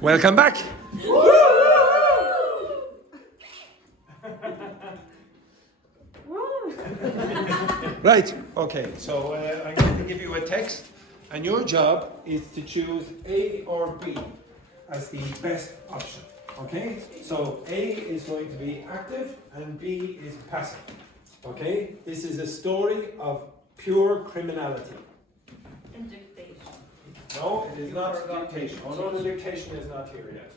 Welcome back. Right, okay, so I'm going to give you a text, and your job is to choose A or B as the best option. Okay, so A is going to be active and B is passive. Okay, this is a story of pure criminality. And dictation. No, it is not dictation. Oh no, the dictation is not here yet.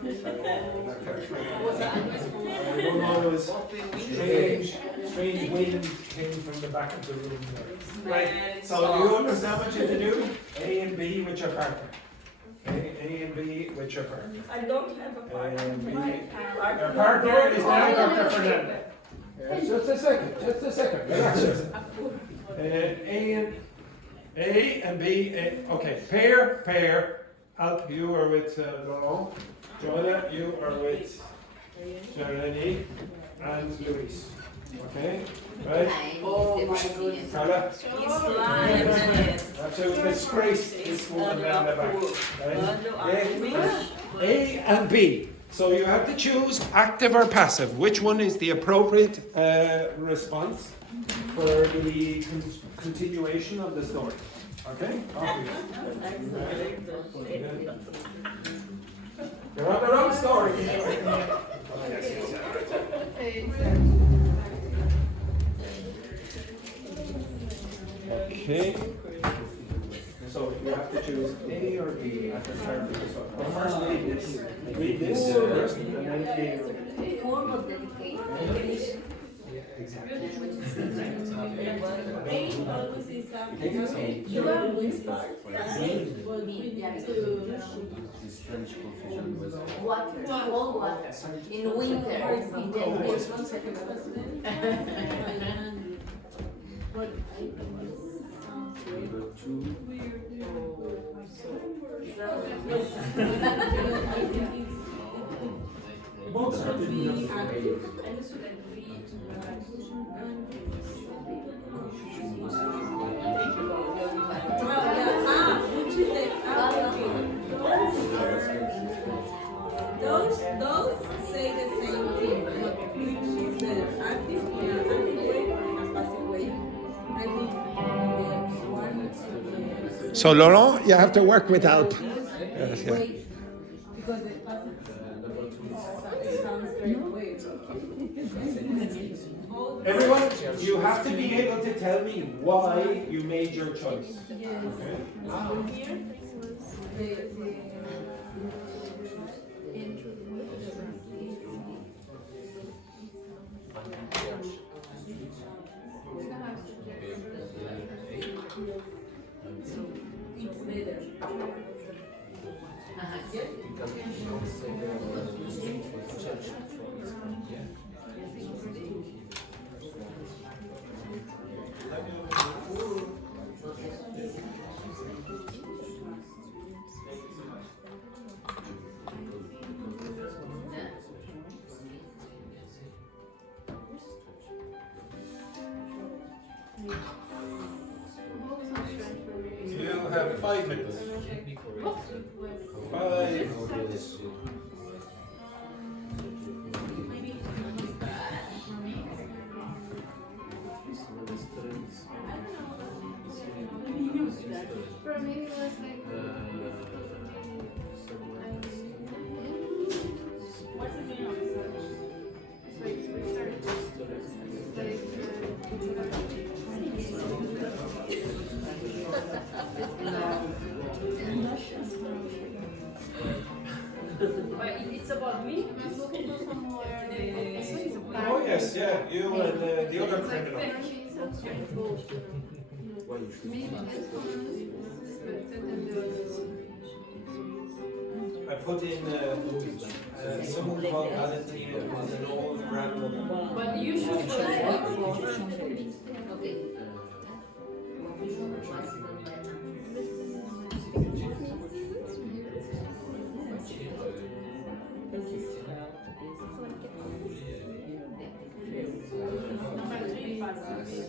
I don't know, it was strange wind came from the back of the room there. Right, so do you understand what you have to do? A and B with your partner. A and B with your partner. I don't have a partner. A and B. Your Your partner is now Dr. Fernandez. Yes, just a second, relax yourself. A and B, okay, pair. Alp, you are with Laurent. Joanna, you are with Jeremy and Luis. Okay? Right? Oh my goodness. Carla? He's lying. Absolute disgrace, this woman down the back. Right? A and B. So you have to choose active or passive. Which one is the appropriate response for the continuation of the story? Okay? Off we go. You're on the wrong story. Okay. So you have to choose A or B at the start of the story. Well, first read this. Read this first, and then A or B. Form of dedication. Exactly. Strange confusion was Water, cold water. In winter, in Denmark. number 2. Mozart didn't have to. Those say the same thing, which is the active way and passive way. I think the one So Laurent, you have to work with Alp. Yes, yeah. because the passive sounds very weird. Everyone, you have to be able to tell me why you made your choice. Okay? You have 5 minutes. 5 minutes. For me, it was like. What's the meaning of this? We started It's about me. I'm looking for some more. Oh yes, yeah, you and the other criminal. Maybe this one. I put in someone called Valentina, who was an old grandmother. But you should choose Okay. Number 3 passes.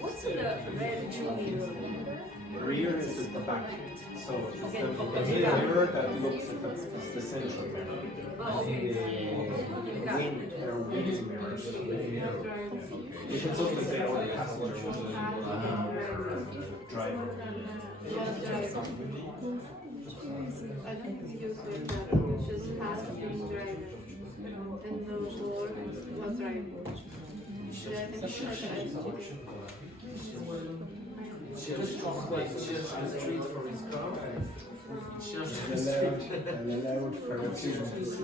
What's the red tree? Rear is at the back. So it's the mirror that looks at the central mirror. The wing mirrors. You can sometimes say, oh, the passenger driver. I think it's used with just has been driving and the board was driving. Allowed for a few minutes.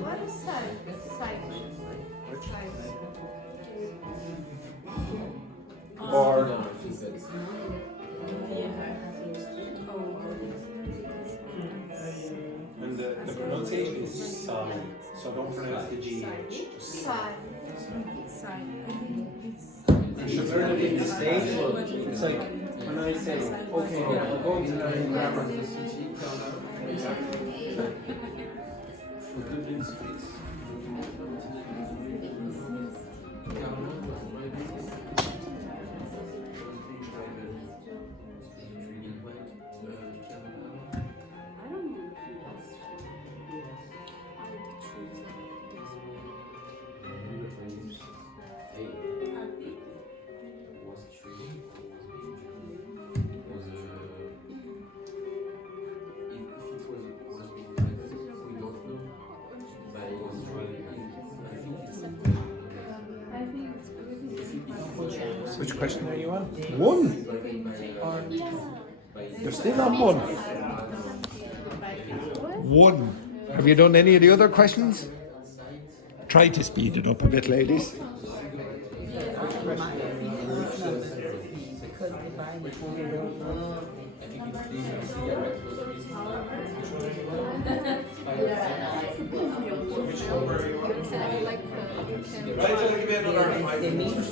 What is side? Or and the pronunciation is side, so don't pronounce the GH. Just Side. you should learn it in the stage. It's like when I say, okay, I'll go to the grammar. Exactly. Which question are you on? One. You're still on one. One. Have you done any of the other questions? Try to speed it up a bit, ladies. Right, so give me another 5 minutes.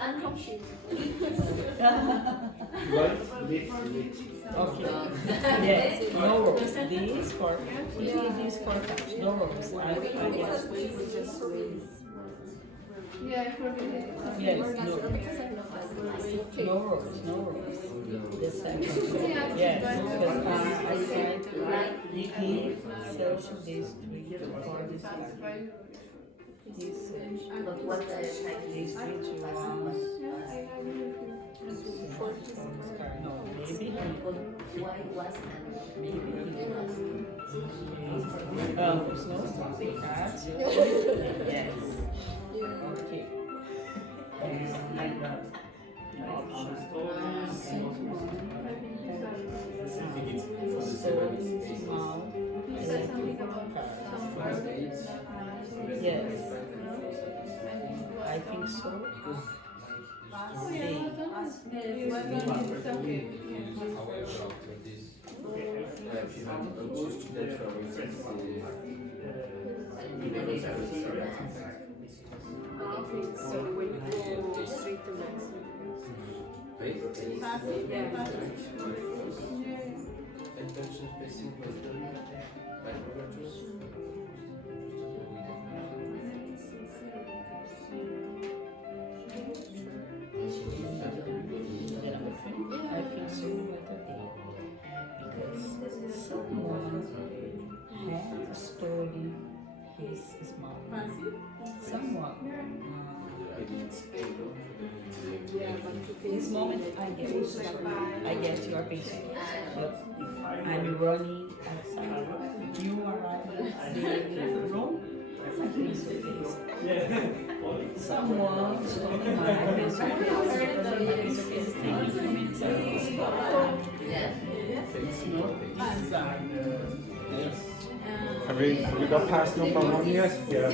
I'm confused. Okay. Yes, no rules. This for this for touch. No rules. I guess. Yeah, for me. Yes, no. No rules. No rules. The second. Yes, because I said he search this tweet for this one. This But what the this tweet no, maybe why was maybe no something else. Yes. Okay. I know. You said something about Yes. I think so. oh yeah, it was okay. So when you go straight to next. Passive, Yeah. passive. Attention spacing was done by Robertus. I feel so motivated because someone had a story his mom. Passive. Someone. Yeah, but to This moment I get you are patient. But if I'm running outside, you arrive in the room, I feel so pissed. Someone told me I feel so pissed. Have we got past number 1 yet? Yeah.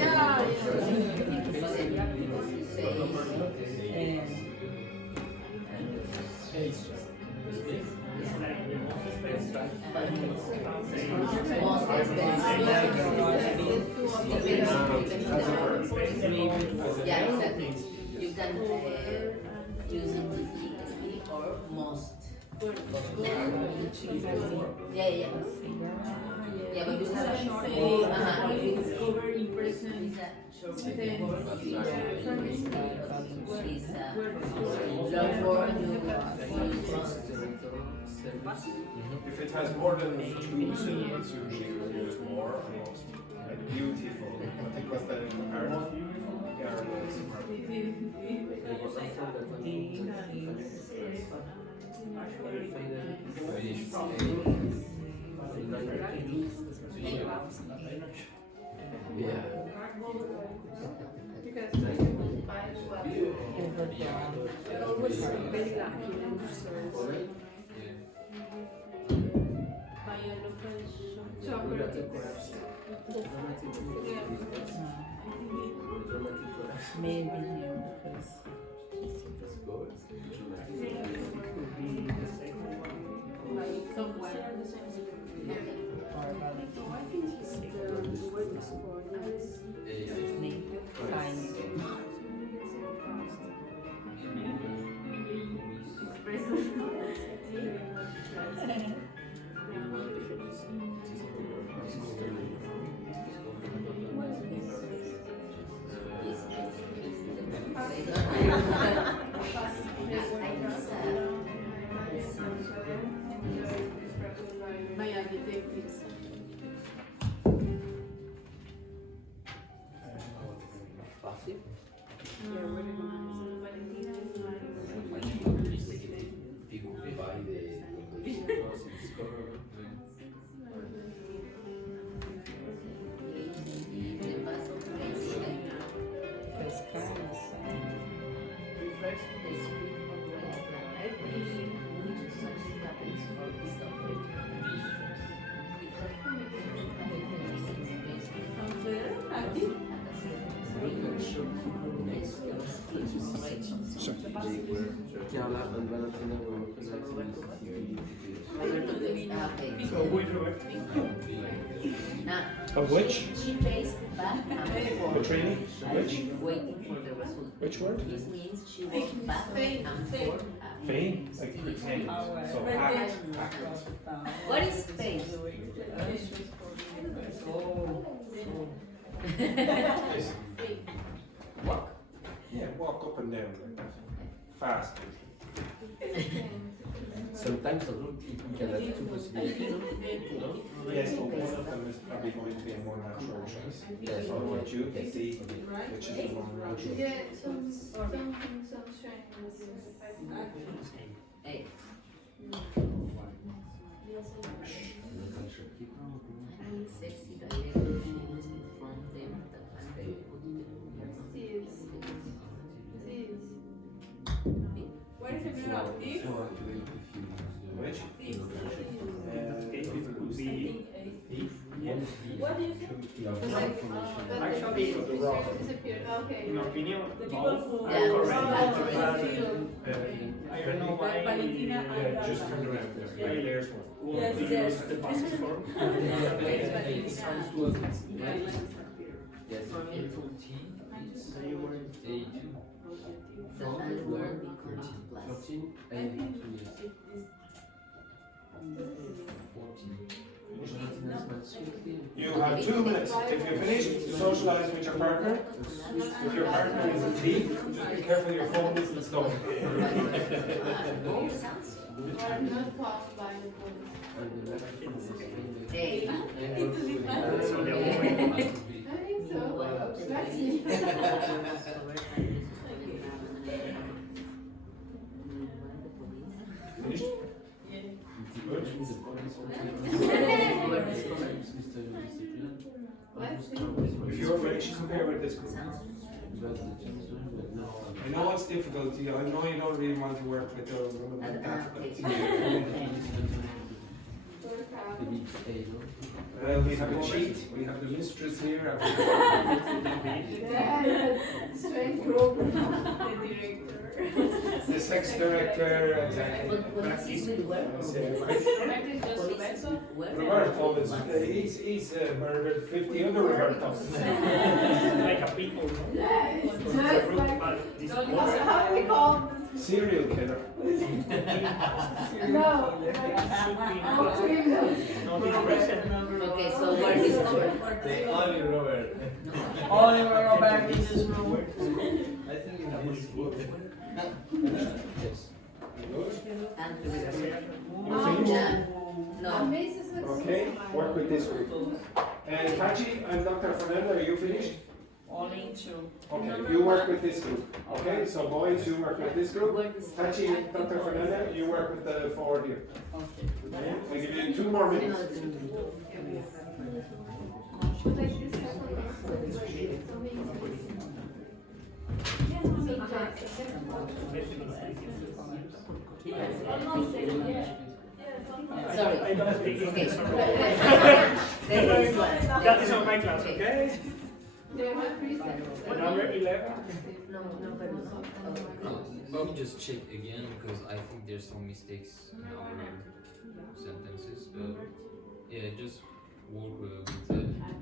Yeah, exactly. You can use it with ESP or most. Yeah, yeah. Yeah, but you have a short Say, if it's covered in person, long form, you If it has more than 2 syllables, usually we'll use more or most. Like beautiful. I think what's that in comparison? Yeah, You're always very lucky in service. Maybe him because his name fine. Vaya detectives. Passive? People who buy Because Carlos refers to the spirit of life, in which something happens or is complete. Carla and Valentina were Now, Of which? she pays back and forth. Training? Which? Waiting for the result. Which word? This means she walks back and forth. Feign? Like pretend. So act. What is space? Walk. Yeah, walk up and down like that. Fast. Sometimes a group you can have two possibilities. No? Yes, but one of them is probably going to be a more natural choice. Yes. So what you can see, which is the more natural. Yeah, some strange. Hey. Sexy director, she was informed them that Andrew would what is the meaning of this? Which? What do you think? Actually, Disappeared. Okay. in my opinion, The people who Yeah, I don't know why Valentina Yeah, just turn around there. Yeah, there's one. Yes, we yes. use the passive form. It sounds to us. Yes. Yes. 82. The other word becomes plus. 13 and 2 years. 14. You have 2 minutes. If you're finished, socialise with your partner. If your partner is a thief, just be careful your phone isn't stolen. I'm not caught by the police. And the last one is Hey. So the other way. I think so. Let's see. Finished? If you're finished, compare with this group. I know it's difficult. I know you don't really want to work with those women like that. Well, we have a cheat. We have the mistress here. Strange program. The sex director. Exactly. What is this word? Roberto is he's murdered 50 other Robertos. Like a people. Yeah, it's just like, But this how we call this? Serial killer. No, all criminals. not in prison. Okay, so word is covered. The only Robert. Oliver Robert is this word. I think it is good. Yes. Yeah. No. Okay, work with this group. Tachi and Dr. Fernando, are you finished? Only two. Okay, you work with this group. Okay, so boys, you work with this group. Tachi and Dr. Fernando, you work with the four here. Okay, I give you 2 more minutes. Sorry. I don't speak Okay. English. Sorry. There is one. That is on my class, okay? They have present. Number 11. No, Let me just check again because I think there's some mistakes in our sentences. But yeah, just work with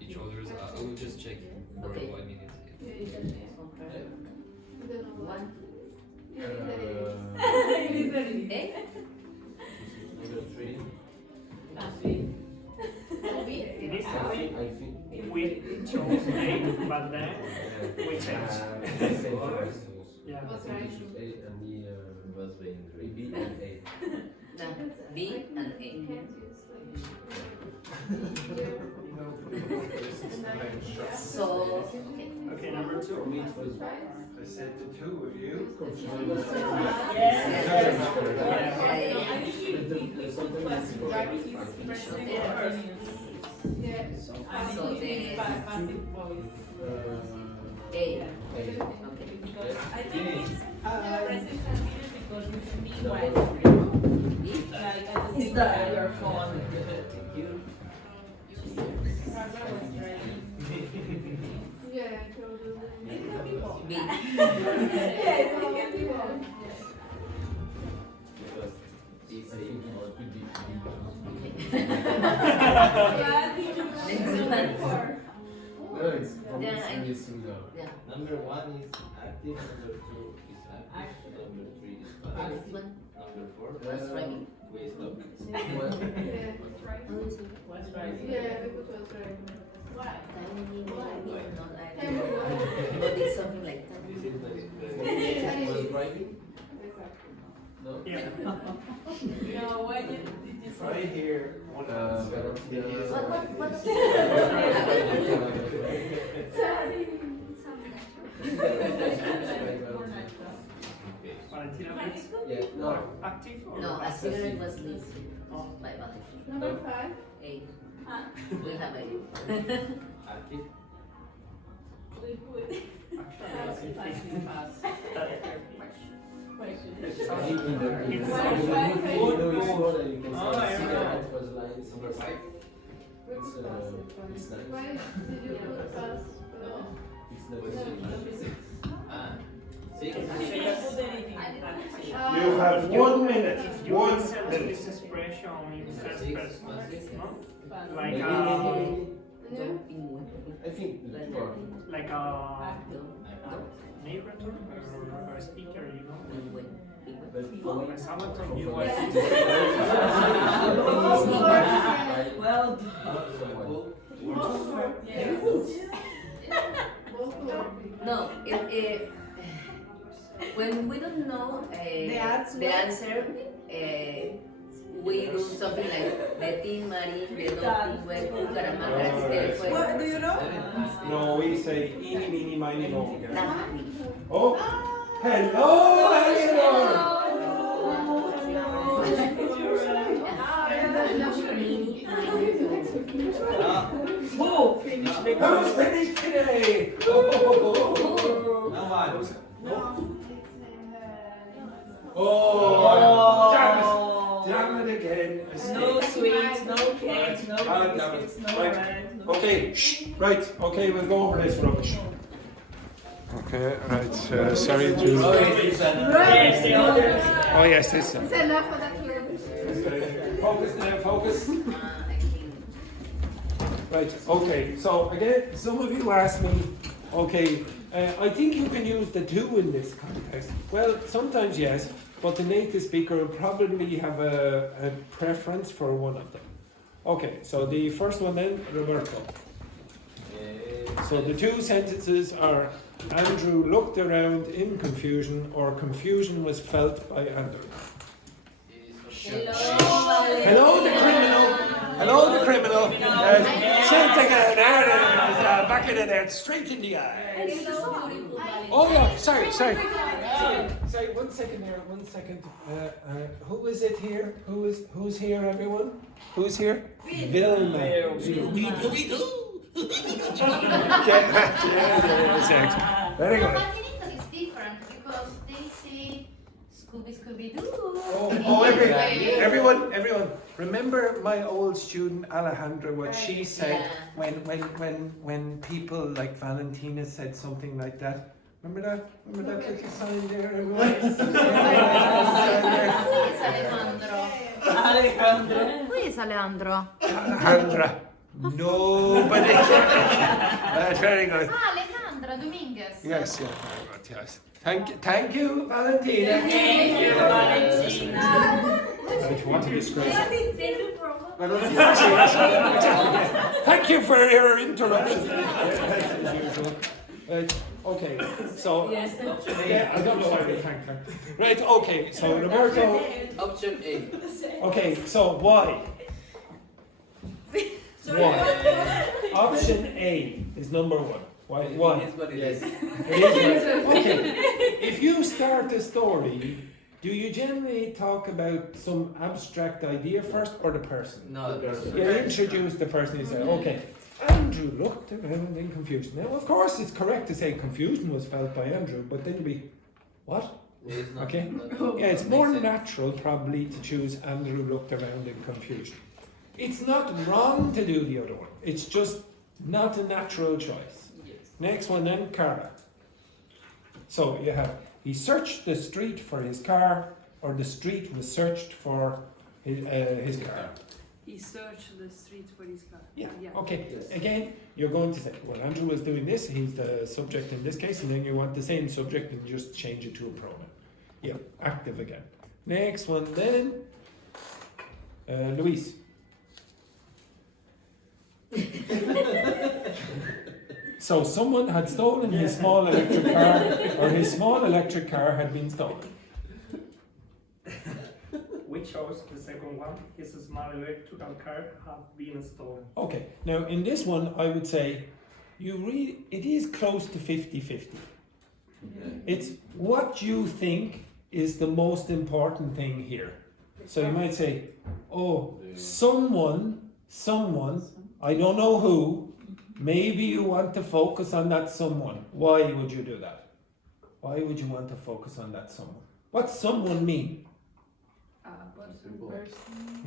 each other's. I will just check for Okay. 1 minute. One. Number 3. It is I think. we chose A, but then we changed. Yeah. What's right? And he was being B and A. No. B and A. So, okay. Okay, number 2. For me, it was. I said the 2 of you. So then, A. Okay. I think it's present continuous because it's a big Number one. 3. Like at the Is same that time. your phone? Yeah, probably. B. Yeah, it can be one. Because it's a could be Next one. No, it's Yeah, I- really similar. Yeah. Number 1 is active, number 2 is active, number 3 is Next passive, one. number 4 What's writing? we stop. Yeah. What's writing? Yeah, because what's right. Tiny, not active. But it's something like that. This is the Was driving? No? Yeah. No, why did you say? I hear one of them. What? Valentina is Yeah, no. active or No, a passive? cigarette was lit by Valentina. Number 5. A. We have A. active, Liquid. I think in the It's you know that you can Oh, say I cigarette was like number 5. What's It's nice. Why did you put pass? It's not six, You have 1 minute. If you 1 listen to minute. this expression in first person, no? Maybe, Like I think four. like a neighbor. our speaker, you know. But When someone told you what Well, No, when we don't know the answer, we do something like de ti, Mari, de do ti, güey, Bucaramanga, de fue. What, do you know? No, we say eeny, meeny, miny, mo. Nah. Oh, hello, Eleanor. Who's finished today? Oh, damn it again. no sweets, no cakes, no biscuits, no Right. bread. No Okay, shh, right, okay, we'll go over this rubbish. Okay, right, sorry to... Yes, the others. Oh yes, this one. It's enough for that rubbish. Focus now, focus. Right, okay, so again, some of you asked me, okay, I think you can use the two in this context. Well, sometimes yes, but the native speaker will probably have a preference for one of them. Okay, so the first one then, Roberto. So the two sentences are Andrew looked around in confusion, or confusion was felt by Andrew. Hello, the criminal. Hello, the criminal. Something back in there, straight in the eye. Oh yeah, sorry. Sorry, 1 second there, 1 second. Who is it here? Who's here, everyone? Who's here? Vilma. Very good. But in Italy it's different because they say Scooby-Doo. Oh, everyone. Remember my old student Alejandra, what she said when people like Valentina said something like that. Remember that? Remember that little sign there? Everyone? Alejandro. Who is Alejandro? Alejandra. Nobody. That's very good. Alejandra Dominguez. Yes, very good. Yes. Thank you, Valentina. Thank you, Valentina. What a disgrace. Thank you for your interruption. As usual. Okay, so yeah, I don't know why they thank her. Right, okay, so Roberto. Option A. Okay, so why? Why? Option A is number one. Why? Why? It is what it is. It is right. Okay. If you start a story, do you generally talk about some abstract idea first or the person? No, the person. You introduce the person, you say, okay, Andrew looked around in confusion. Now, of course, it's correct to say confusion was felt by Andrew, but then you'll be, what? It's not, Okay. not- Yeah, it's not more makes sense. natural probably to choose Andrew looked around in confusion. It's not wrong to do the other one. It's just not a natural choice. Yes. Next one then, Cara. So you have, he searched the street for his car, or the street was searched for his car. He searched the street for his car. Yeah, okay. Again, you're going to say, well, Andrew was doing this, he's the subject in this case, and then you want the same subject and just change it to a pronoun. Yeah, active again. Next one then, Luis. So someone had stolen his small electric car, or his small electric car had been stolen. we chose the second one. His small electrical car have been stolen. Okay, now in this one I would say it is close to 50-50. It's what you think is the most important thing here. So you might say, oh, someone, I don't know who, maybe you want to focus on that someone. Why would you do that? Why would you want to focus on that someone? What's someone mean?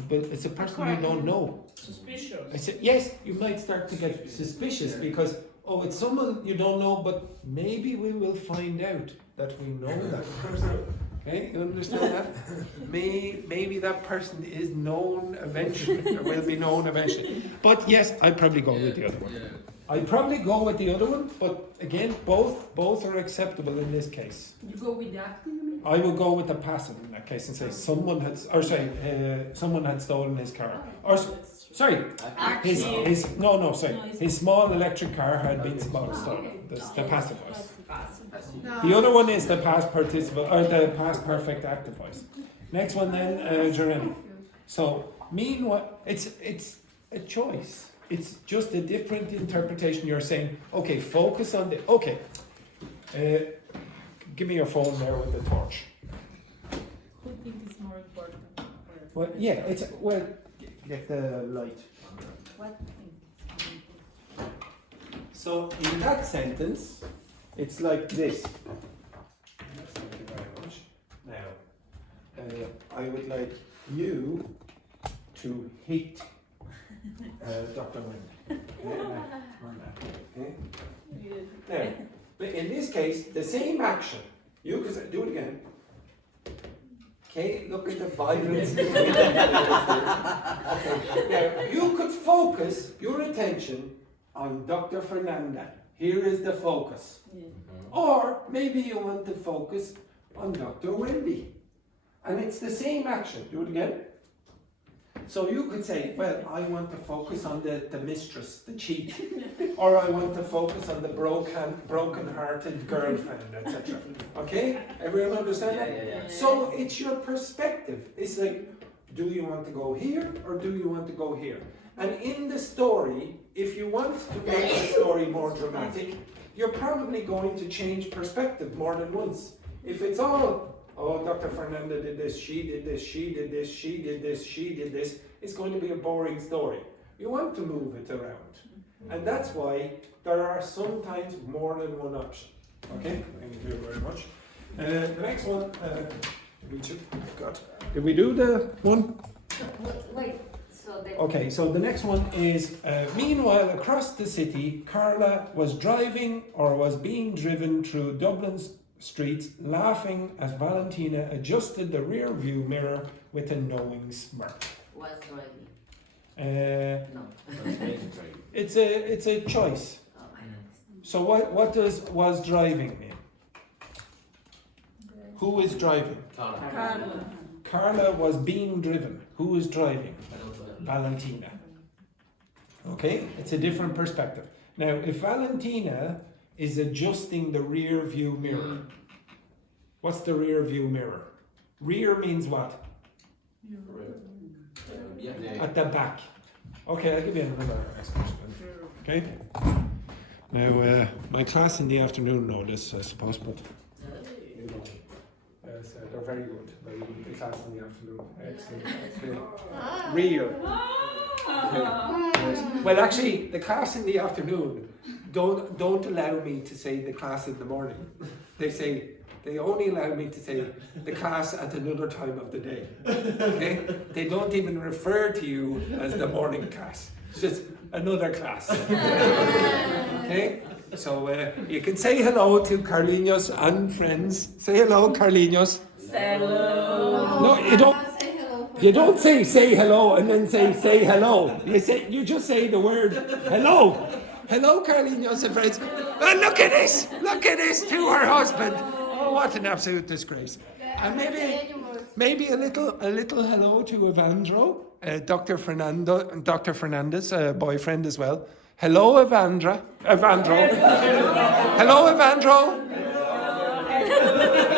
But it's a person you don't know. Suspicious. Yes, you might start to get suspicious because, oh, it's someone you don't know, but maybe we will find out that we know that person. Okay, you understand that? Maybe that person is known eventually, or will be known eventually. But yes, I'd probably go with the other one. I'd probably go with the other one, but again, both are acceptable in this case. You go with the active, you mean? I will go with the passive in that case and say someone had stolen his car. Or sorry, his small electric car had been stolen. That's the passive voice. The other one is the past participle or the past perfect active voice. Next one then, Jeremy. So meanwhile, it's a choice. It's just a different interpretation. You're saying, okay, focus on the give me your phone there with the torch. Who think is more important? Well, yeah, get the light. What thing? So in that sentence, it's like this. Thank you very much. Now, I would like you to hit Dr. Wendy. Okay? Now, in this case, the same action. You could do it again. Okay, look at the violence. Okay, now you could focus your attention on Dr. Fernanda. Here is the focus. Or maybe you want to focus on Dr. Wendy. And it's the same action. Do it again. So you could say, well, I want to focus on the mistress, the cheat. Or I want to focus on the broken-hearted girlfriend, etc. Okay? Everyone understand that? Yeah. So it's your perspective. It's like, do you want to go here or do you want to go here? And in the story, if you want to make the story more dramatic, you're probably going to change perspective more than once. If it's all, oh, Dr. Fernanda did this, she did this, she did this, she did this, she did this, it's going to be a boring story. You want to move it around. And that's why there are sometimes more than one option. Okay, thank you very much. The next one, did we do the one? Wait, so the... Okay, so the next one is, meanwhile across the city, Carla was driving or was being driven through Dublin's streets, laughing as Valentina adjusted the rear view mirror with a knowing smirk. Was driving. No. It's a choice. Oh, So what does was driving mean? Who is driving? Carla. Carla was being driven. Who is driving? Valentina. Okay, it's a different perspective. Now, if Valentina is adjusting the rear view mirror, what's the rear view mirror? Rear means what? At the back. Okay, I'll give you another explanation. Okay? Now, my class in the afternoon know this, I suppose, but so they're very good. The class in the afternoon. Excellent. Rear. Okay. Well, actually, the class in the afternoon don't allow me to say the class in the morning. They only allow me to say the class at another time of the day. Okay? They don't even refer to you as the morning class. It's just another class. Okay? So you can say hello to Carlinhos and friends. Say hello, Carlinhos. Hello. No, you don't. You don't say hello and then say hello. You just say the word hello. Hello, Carlinhos and friends. Oh, look at this to her husband. Oh, what an absolute disgrace. And maybe a little hello to Evandro, Dr. Fernandez, boyfriend as well. Hello, Evandro. Hello, Evandro.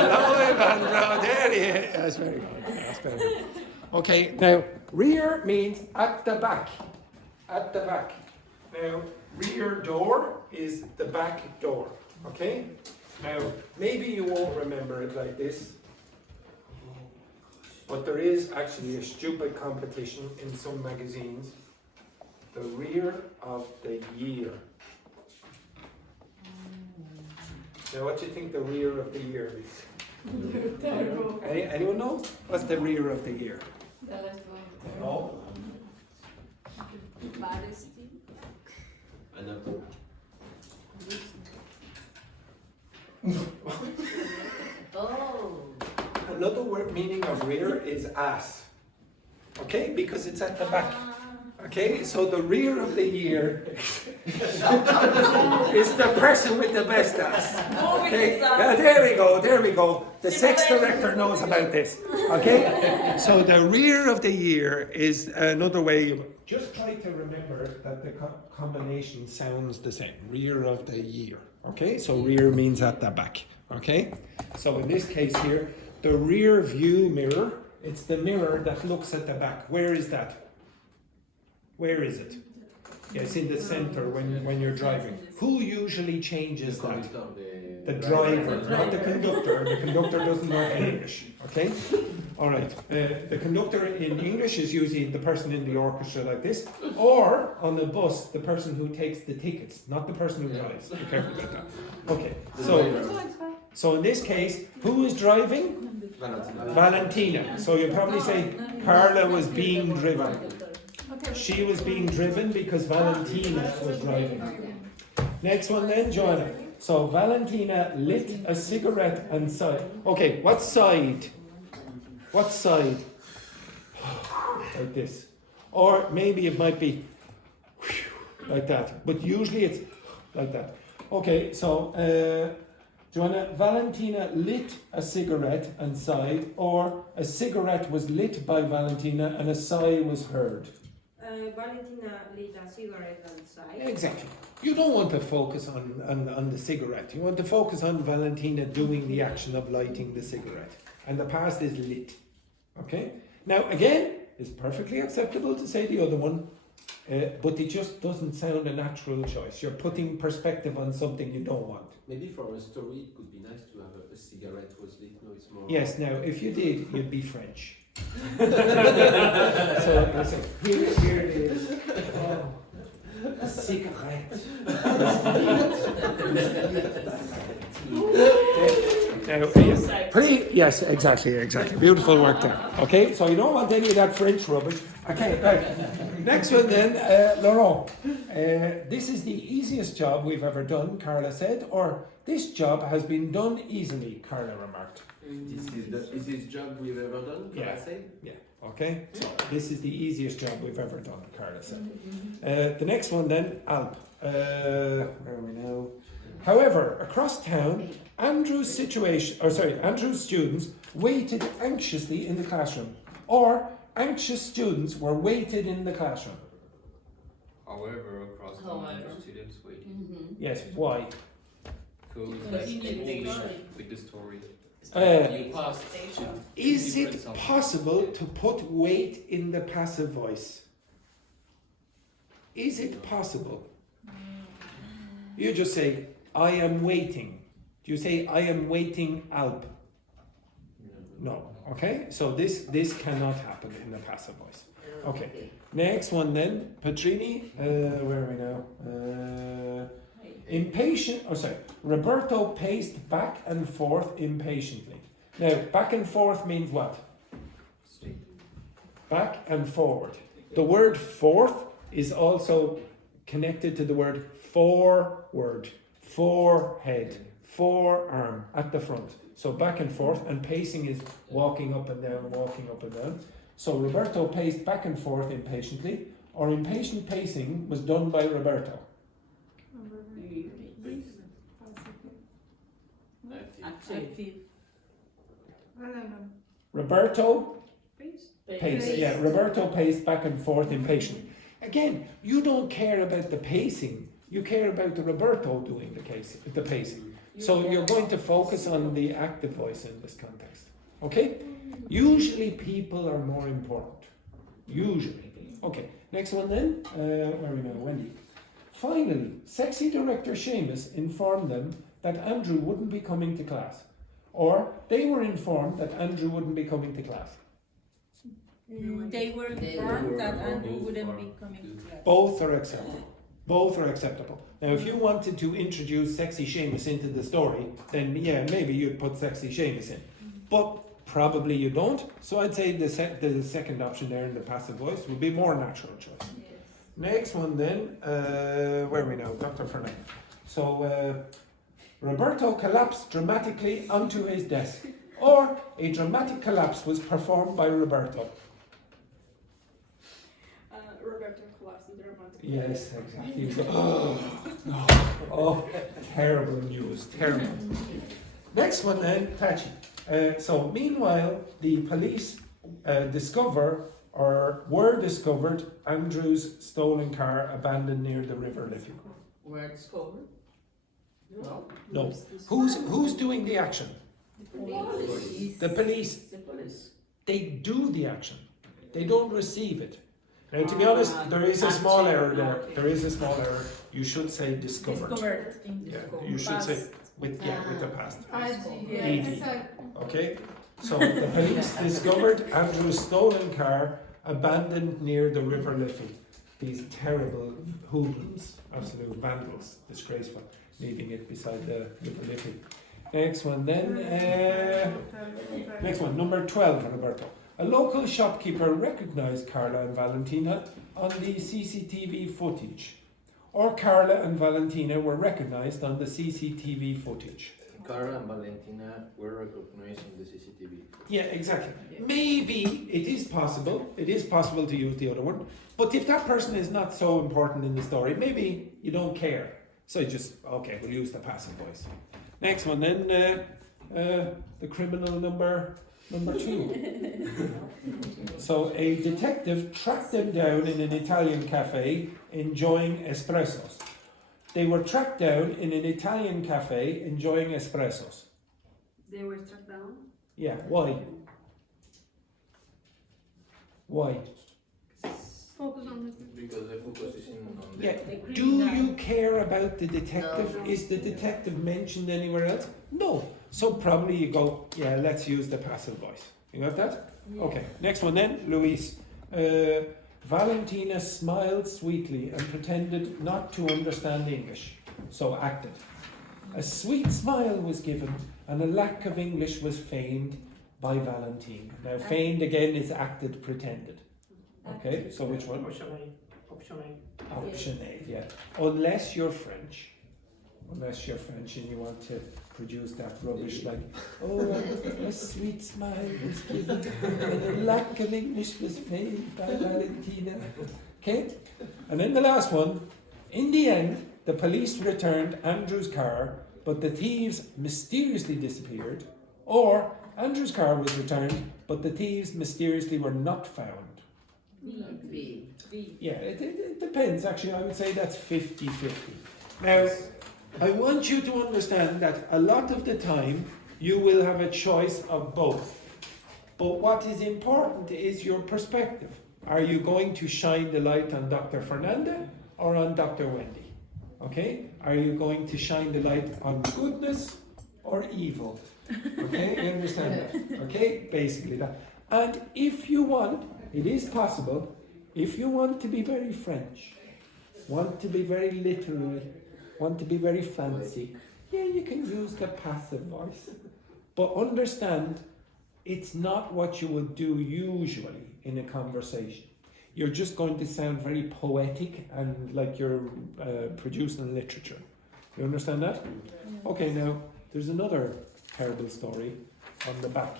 Hello, Evandro. There he is. That's very good. That's very good. Okay, now rear means at the back. At the back. Now, rear door is the back door. Okay? Now, maybe you won't remember it like this, but there is actually a stupid competition in some magazines. The rear of the year. Now, what do you think the rear of the year is? Anyone know? What's the rear of the year? No? I don't know. Oh. another word meaning of rear is ass. Okay, because it's at the back. Okay, so the rear of the year is the person with the best ass. Okay, yeah, there we go. The sex director knows about this. Okay, so the rear of the year is another way. Just try to remember that the combination sounds the same. Rear of the year. Okay, so rear means at the back. Okay, so in this case here, the rear view mirror, it's the mirror that looks at the back. Where is that? Where is it? Yeah, it's in the center when you're driving. Who usually changes that? The driver, not the conductor. The conductor doesn't know English. Okay? All right. The conductor in English is usually the person in the orchestra like this, or on the bus, the person who takes the tickets, not the person who drives. Be careful about that. Okay. So in this case, who is driving? Valentina. So you probably say Carla was being driven. She was being driven because Valentina was driving. Next one then, Joanna. So Valentina lit a cigarette and sighed. Okay, what side? What side? Like this. Or maybe it might be like that. But usually it's like that. Okay, so Joanna, Valentina lit a cigarette and sighed, or a cigarette was lit by Valentina and a sigh was heard. Valentina lit a cigarette and sighed. Exactly. You don't want to focus on the cigarette. You want to focus on Valentina doing the action of lighting the cigarette. And the past is lit. Okay? Now, again, it's perfectly acceptable to say the other one, but it just doesn't sound a natural choice. You're putting perspective on something you don't want. Maybe for a story, it could be nice to have a cigarette was lit. No, it's more. Yes, now, if you did, you'd be French. So here it is. Oh, a cigarette. Yes, exactly. Beautiful work there. Okay, so you don't want any of that French rubbish. Okay, right. Next one then, Laurent. This is the easiest job we've ever done, Carla said, or this job has been done easily, Carla remarked. This is the easiest job we've ever done, can I say? Yeah, okay. So this is the easiest job we've ever done, Carla said. The next one then, Alp. Where are we now? However, across town, Andrew's students waited anxiously in the classroom. Or anxious students were waited in the classroom. However, across the students waiting. Yes, why? Because English with the story. Is it possible to put wait in the passive voice? Is it possible? You just say, I am waiting. Do you say, I am waiting, Alp? No. Okay, so this cannot happen in the passive voice. Okay, next one then, Petrini, where are we now? Roberto paced back and forth impatiently. Now, back and forth means what? Back and forward. The word forth is also connected to the word forward, forehead, forearm at the front. So back and forth, and pacing is walking up and down, walking up and down. So Roberto paced back and forth impatiently, or impatient pacing was done by Roberto. Active. Roberto paced. Yeah, Roberto paced back and forth impatiently. Again, you don't care about the pacing. You care about the Roberto doing the pacing. So you're going to focus on the active voice in this context. Okay? Usually people are more important. Usually. Okay, next one then. Where are we now? Wendy. Finally, sexy director Seamus informed them that Andrew wouldn't be coming to class. Or they were informed that Andrew wouldn't be coming to class. They were informed that Andrew wouldn't be coming to class. Both are acceptable. Both are acceptable. Now, if you wanted to introduce sexy Seamus into the story, then yeah, maybe you'd put sexy Seamus in. But probably you don't. So I'd say the second option there in the passive voice would be more natural choice. Yes. Next one then, where are we now? Dr. Fernand. So Roberto collapsed dramatically onto his desk. Or a dramatic collapse was performed by Roberto. Roberto collapsed dramatically. Yes, exactly. He was like, oh, terrible news, terrible. Next one then, Patchy. So meanwhile, the police were discovered Andrew's stolen car abandoned near the River Liffey. Where it's covered? No. No. Who's doing the action? Police. The police. The police. They do the action. They don't receive it. Now, to be honest, there is a small error there. There is a small error. You should say discovered. Yeah, you should say with the past. ED. Okay? So the police discovered Andrew's stolen car abandoned near the River Liffey. These terrible hoodlums, absolute vandals, disgraceful, leaving it beside the River Liffey. Next one then. Next one, number 12, Roberto. A local shopkeeper recognised Carla and Valentina on the CCTV footage. Or Carla and Valentina were recognised on the CCTV footage. Carla and Valentina were recognized in the CCTV. Yeah, exactly. Maybe it is possible to use the other one, but if that person is not so important in the story, maybe you don't care. So you just, okay, we'll use the passive voice. Next one then, the criminal number 2. So a detective tracked them down in an Italian cafe enjoying espressos. They were tracked down in an Italian cafe enjoying espressos. They were tracked down. Yeah, why? Why? Focus on the Because the focus is on the... Yeah. Do you care about the detective? No. Is the detective mentioned anywhere else? No. So probably you go, yeah, let's use the passive voice. You got that? Yeah. Okay. Next one then, Luis. Valentina smiled sweetly and pretended not to understand English, so acted. A sweet smile was given and a lack of English was feigned by Valentina. Now, feigned again is acted, pretended. Okay, so which one? Option A. Option A. Option A, yeah. Unless you're French and you want to produce that rubbish like, oh, a sweet smile was given and a lack of English was feigned by Valentina. Okay? And then the last one. In the end, the police returned Andrew's car, but the thieves mysteriously disappeared. Or Andrew's car was returned, but the thieves mysteriously were not found. B. Yeah, it depends. Actually, I would say that's 50-50. Now, I want you to understand that a lot of the time you will have a choice of both. But what is important is your perspective. Are you going to shine the light on Dr. Fernanda or on Dr. Wendy? Okay? Are you going to shine the light on goodness or evil? Okay? You understand that? Okay? Basically that. And if you want, it is possible, if you want to be very French, want to be very literary, want to be very fancy, yeah, you can use the passive voice. But understand, it's not what you would do usually in a conversation. You're just going to sound very poetic and like you're producing literature. You understand that? Okay, now, there's another terrible story on the back.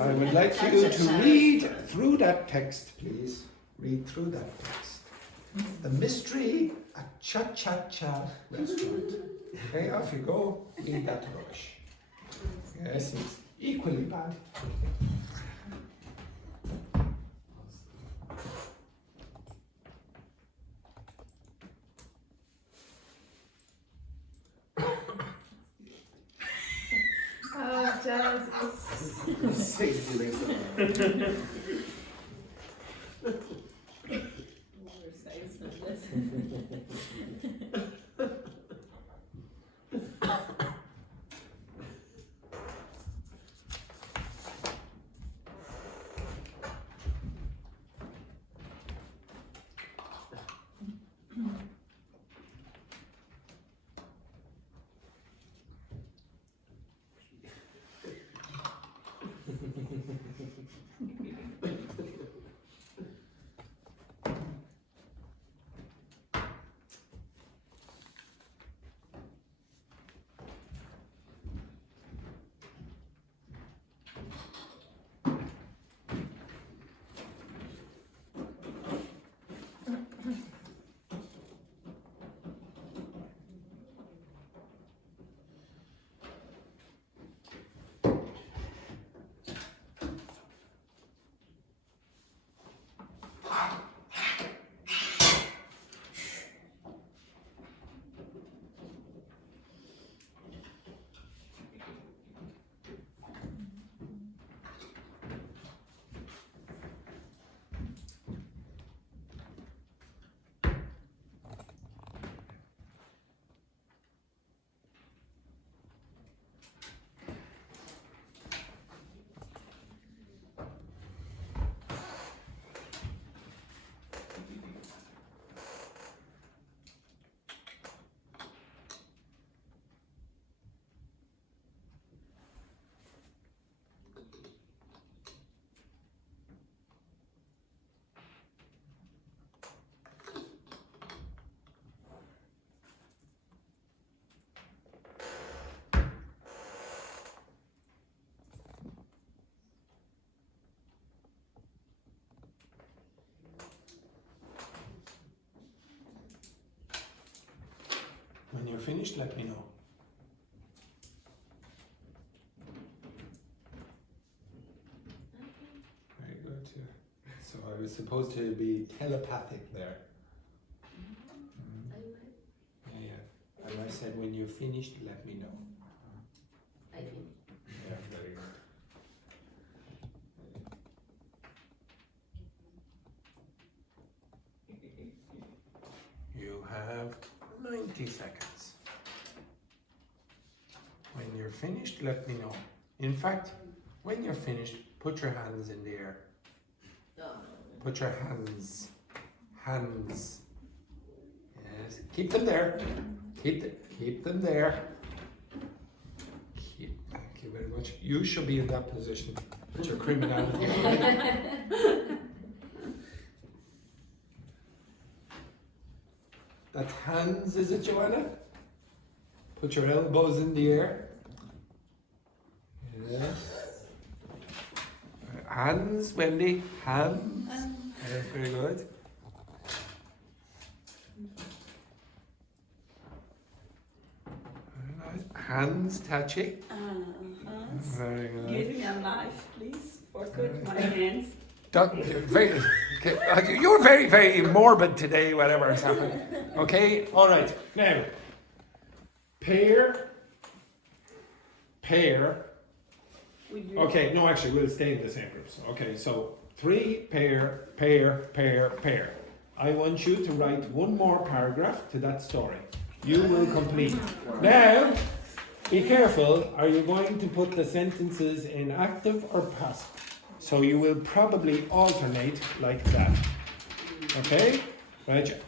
I would like you to read through that text, please. Read through that text. The mystery at Cha-Cha-Cha restaurant. Okay, off you go. Read that rubbish. Yes, it's equally bad. Oh, Jesus. finished, let me know. Very good. Yeah. So I was supposed to be telepathic there. Yeah, yeah. And I said, when you're finished, let me know. I think. Yeah, very good. You have 90 seconds. When you're finished, let me know. In fact, when you're finished, put your hands in the air. Put your hands. Hands. Yes. Keep them there. Keep them there. Thank you very much. You should be in that position. Put your criminality. That hands, is it, Joanna? Put your elbows in the air. Yes. Hands, Wendy. Hands. Yes, very good. Very nice. Hands touching. Very good. Give me a knife, please, or cut my hands. You're very, very morbid today, whatever has happened. Okay? All right. Now, pair. Okay, no, actually, we'll stay in the same groups. Okay, so 3, pair. I want you to write one more paragraph to that story. You will complete. Now, be careful. Are you going to put the sentences in active or passive? So you will probably alternate like that. Okay? Right.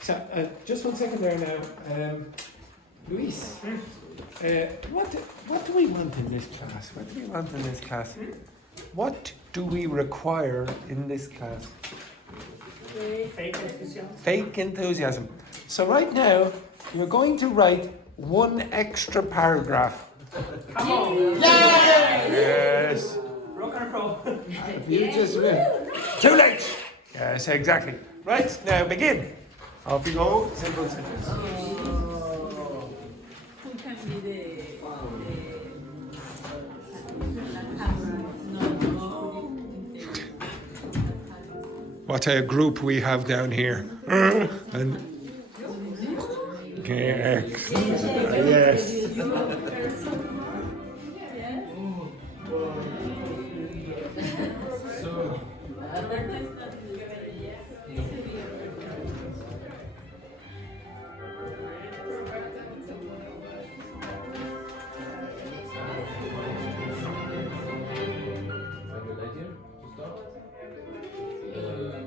So, just 1 second there now. Luis, what do we want in this class? What do we want in this class? What do we require in this class? Fake enthusiasm. Fake enthusiasm. So right now, you're going to write one extra paragraph. Come on. Yes. Rock and roll. You just too late. Yes, exactly. Right, now begin. Off you go. Simple sentence. Who can be the What a group we have down here. And okay, yes.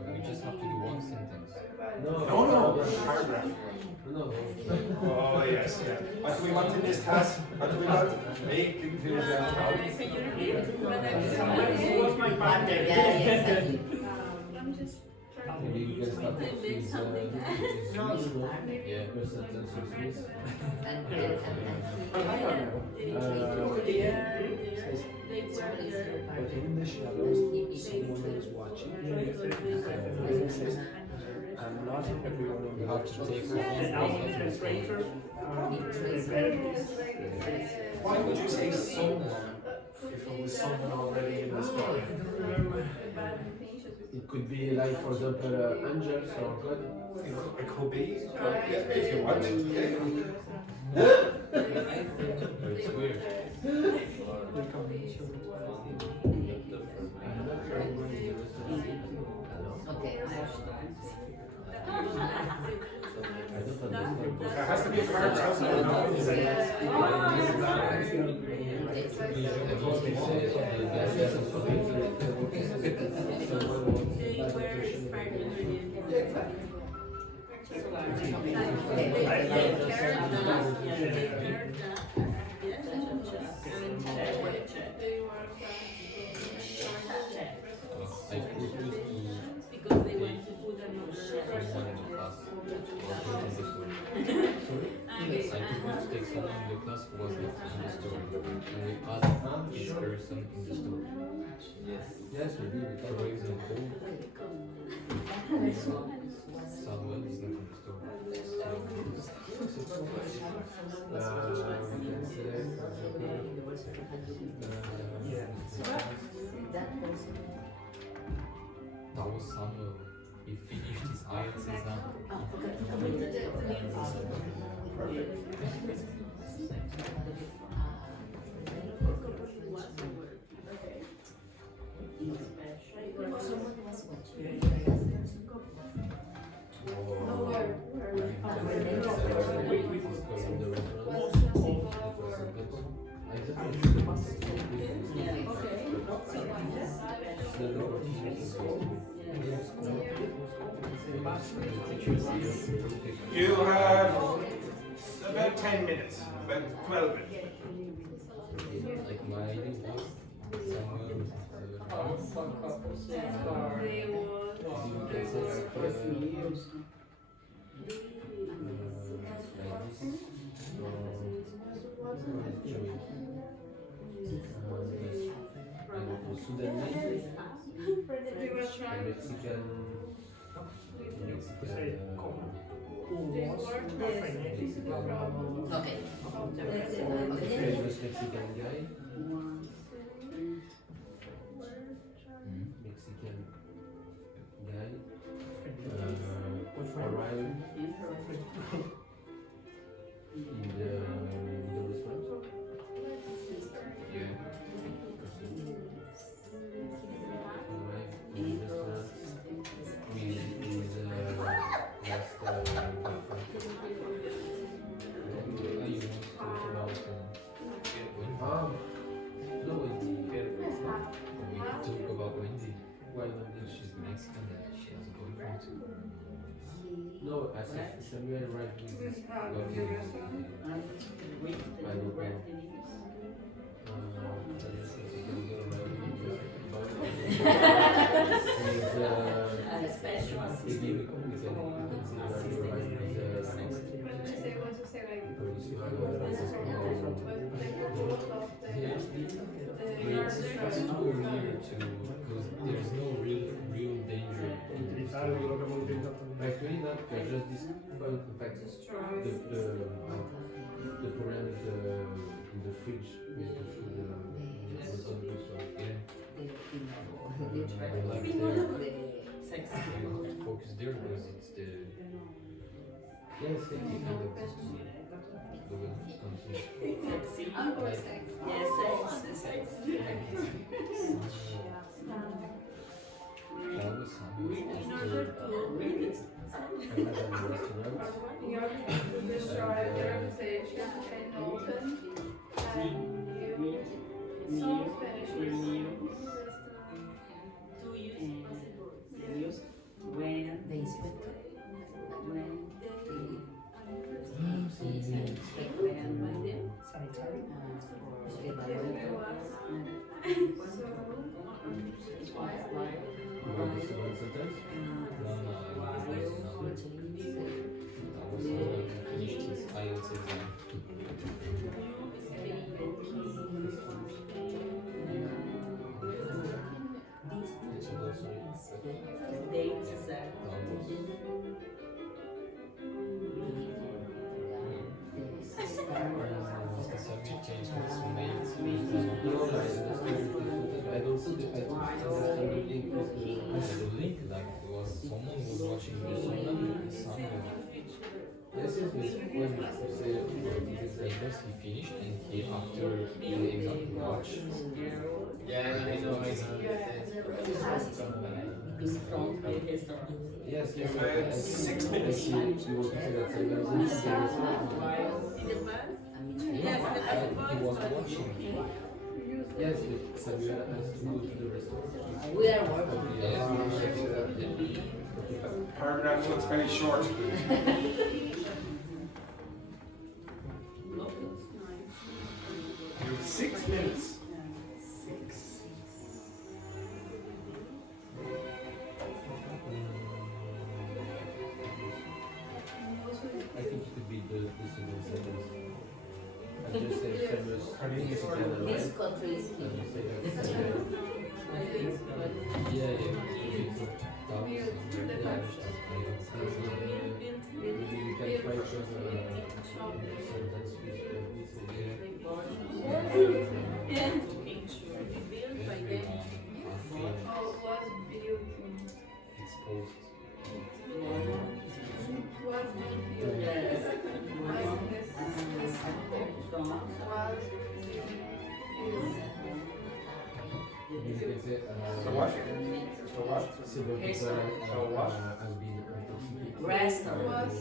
We just have to do one sentence. No. Paragraph. No. Oh yes, yeah. What do we want in this class? What do we want? Make enthusiasm. What's my bad day? I'm just trying Maybe you can start with his Yeah. first sentence with But in the shadows, someone is watching. And not everyone in You the have to take And Alpha translator. Why would you say someone if it was someone already in the story? It could be like, for example, angels or God. You know, it could be, if you want. But it's weird. Okay. There has to be a paragraph. I propose to because they want to put another someone in the class or in the story. I propose to take someone someone in the class was not in the store. And we asked this person in the store. Yes, we did. For example, Samuel is not in the store. We can say, That was Samuel. He finished his IELTS exam. You have about 10 minutes, about 12 minutes. Like my idea was Samuel. Okay. famous Mexican guy. Mexican guy. Arrived in the restaurant. Yeah. Arrived in the restaurant with his last girlfriend. I want to talk about No, we talk about Wendy. why not? She's Mexican and she has a boyfriend too. No, I said Samuel arrived with his girlfriend. I don't know. It's too earlier to, because there's no real danger. Utilizzare quello che avevo tentato di Actually, not just this point. In fact, the problem is in the fridge with the food was on the restaurant. Focus there because it's the Yes, kind of the way it comes in. Yes, sex. That was In order to read it. I had a restaurant. In order to destroy the reputation and open and new some Spanish To use possible. When the inspector, when sanitario. You want this one sentence? Finished his IELTS exam. It's also Dates is that. the subject changed his name to No, I don't see the link with the link, like was someone was watching the Samuel. Yes, when you say I guess he finished and he after the exam he watched. Yeah, I know. in front of the restaurant. yes, You had 6 minutes. You want to say that Samuel is in the restaurant? Yes, He was watching. Yes, but Samuel has to go to the restaurant. We are working. Paragraph looks very short. You have 6 minutes. I think it could be the single sentence. just say famous. This country is key. Yeah, yeah. We can try to sentence with Yeah. Built by them. Oh, was beautiful. exposed. Was beautiful. Yes. You can say, So what? So what? several people So what? has been intoxicated. Rest Was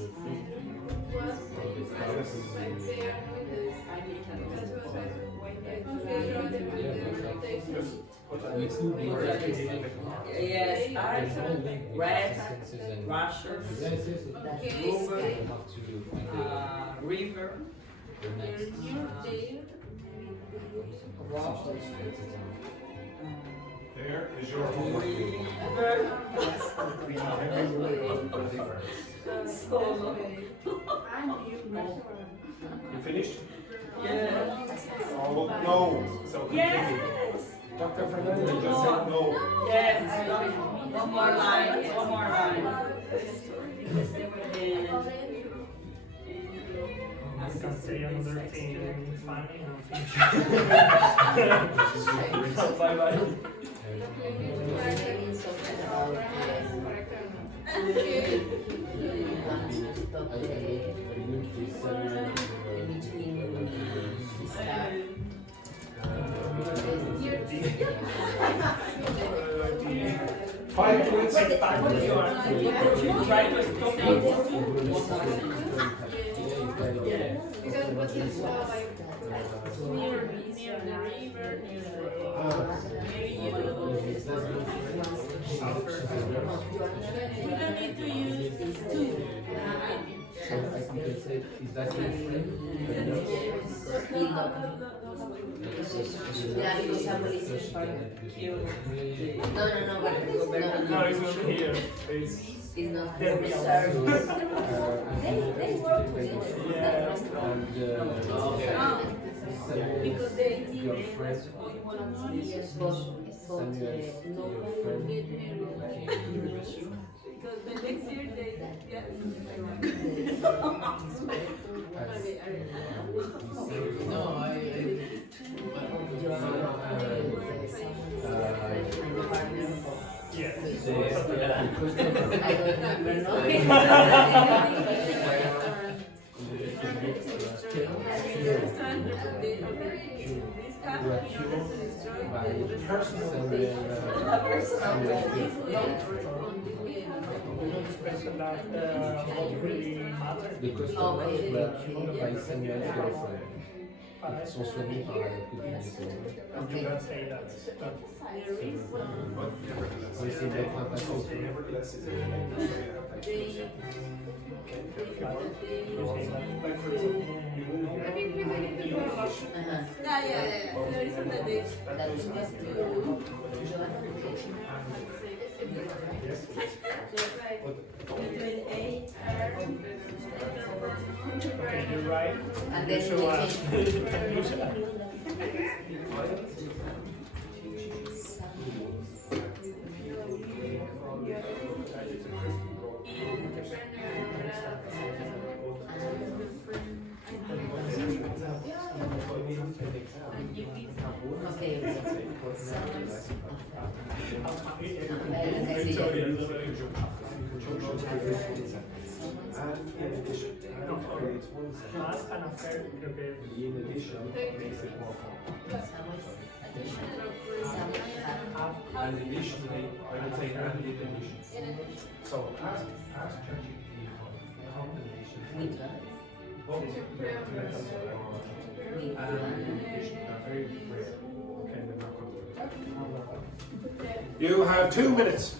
like they are We could be Yes, Arthur, rest, Sentences and Russia, yes, yes, yes. River, you have to find River, the next. There is your homework. Solo. You finished? Yeah. Oh, no. So continue. Yes. Dr. Fernandez just said no. Yes. One more line. One more line. I can say another thing funny and finish. Bye bye. Five minutes. Try to stop it. because what you saw like near the river, near the We don't need to use two. So I can say, is that your friend? Yeah, because somebody says partner. No, but No, it's not here. It's it's not There we the are. service. They work together. Yeah. Because they need your friend, But Samuel, no your one friend, will get married. Because the next year they no, yeah. I don't remember. Expression that what really matters. the customers were cured by Samuel's girlfriend. Ils sont soignés par la copine de Samuel. And you can say that. On essaie d'être impatient. Nevertheless, it's like for example, you will I think we need to go. yeah. The reason that they That is just between A Okay, you're right. and You then show we us. Okay. And in addition, it creates one sentence. Más an affair creo que In addition, makes it more fun. And additionally, I would say and in addition. So ask ChatGPT for combination. Both methods and in addition are very rare. Okay, we're not going to. You have 2 minutes.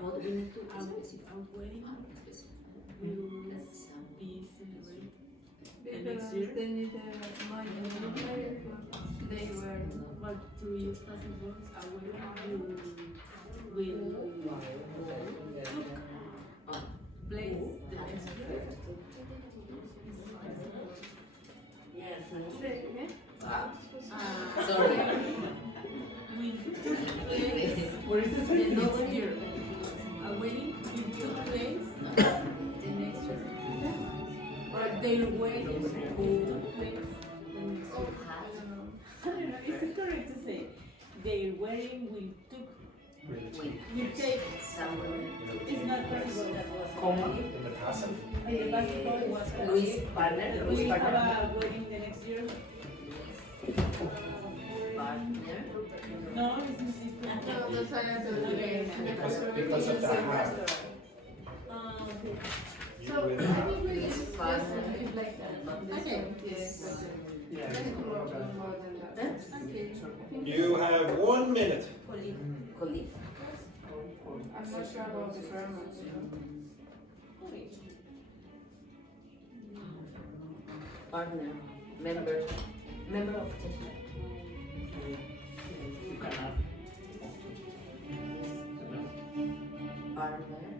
what we need to specify where Because they need money. They were but to use passive verbs, I will place the next verb. Yes, Sorry. Will took place Where is the the second? novel here. Awaiting will took place the next verb. But their wedding will took place the next verb. I don't know, is it correct to say their wedding will take someone. it's not possible that was Comma. In the passive? and the basketball was Luis partner, we Luis have partner. a wedding the next year. Partner. No, it's not. No, that's why I told you. Because of the half. Okay. You So will I have- think we just it like that. Okay. Yes. Yeah. Let's do more than that. Okay. You have 1 minute. Colleague. I'm not sure about the grammar. Partner. Member. Member of the You cannot. partner.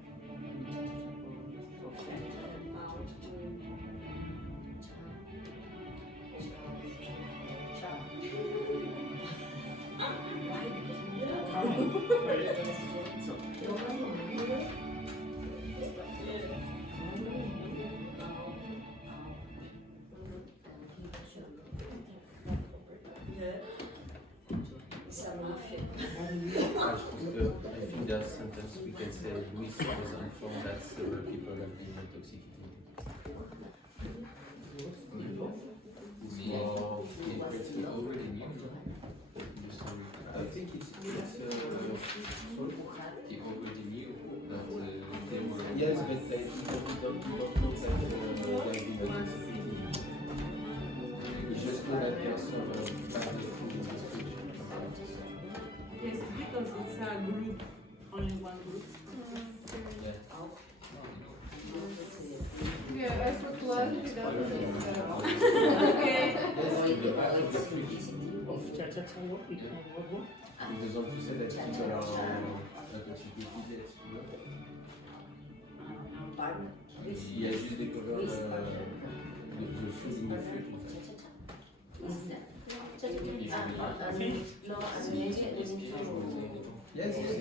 I think there's sentence we can say Luis was informed that several people have been intoxicated. Well, We already knew. I think it's He already knew that they were. yes, but they don't know that they have been intoxicated. We just know that there's some bad food in the fridge. Yes, because it's a group, only one group. Yeah, I put love without the Okay. Of cha-cha-cha, what? Ils ont tous cette attitude intoxicated, tu vois. Partner. Il y a juste des couleurs de food in the fridge. Yes, yes.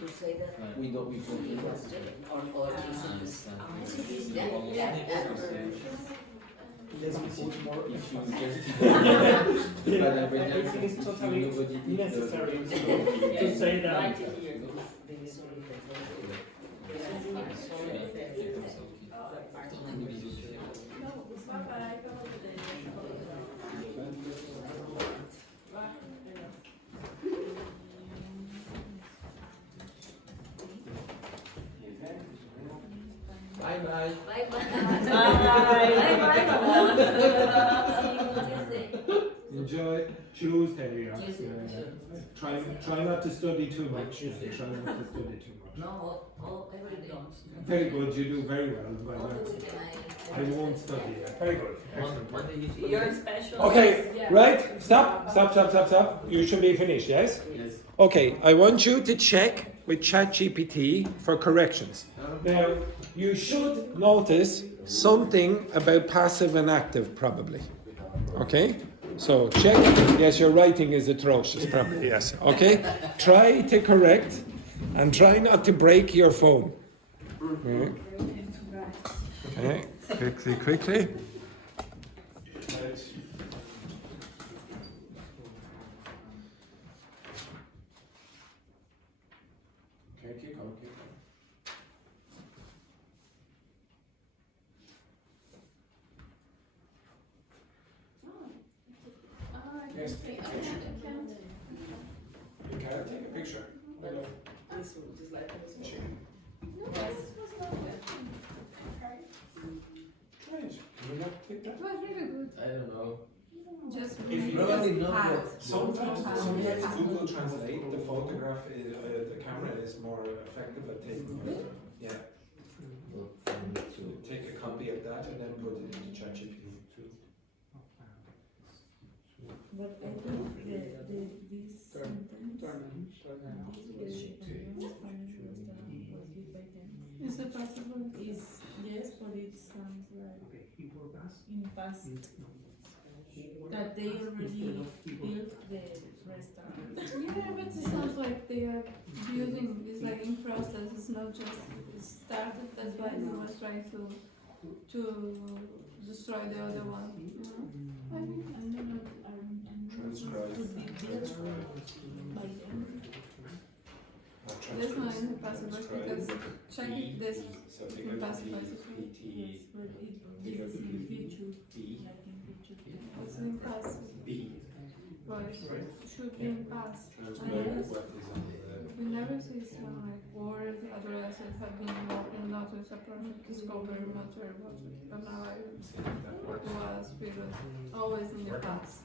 To say that We don't, we he don't. was or Let's put more. If you just I think it's totally necessary to say that. Bye bye. bye bye. Bye. See you Tuesday. Enjoy Tuesday. Yeah. Tuesday. Try not to study too much. Try not to study too much. No, all every day. Very good. You do very well. All the weekend I won't study. Very good. Excellent. One day you study. You're special. Okay, right? Stop. You should be finished, yes? Yes. Okay, I want you to check with ChatGPT for corrections. Now, you should notice something about passive and active, probably. Okay? So, check. Yes, your writing is atrocious, probably, yes. Okay? Try to correct and try not to break your phone. Okay, quickly. Okay, keep going. Yes, take a picture. You can take a picture. This one, just like this. Chicken. Strange. Can you not take that? It was really good. I don't know. Just If you Probably not, hard. but Sometimes Google Translate, the photograph, the camera is more effective at taking it. Yeah. So take a copy of that and then put it into ChatGPT. But I think this sentence, Is it possible? is yes, but it sounds like in past that they already built the restaurant. Yeah, but it sounds like they are building. It's like in process. It's not just it started. That's why they was trying to destroy the other one. You know? I think I'm not to be built by them. there's no in the passive voice because check it this So in passive voice. Yes, but it is in future. Like in future. What's in passive B. voice? Should be in past. Translate what is on the We never say something like word addresses have been opened, not as a project discovery matter, but now I was because always in the past.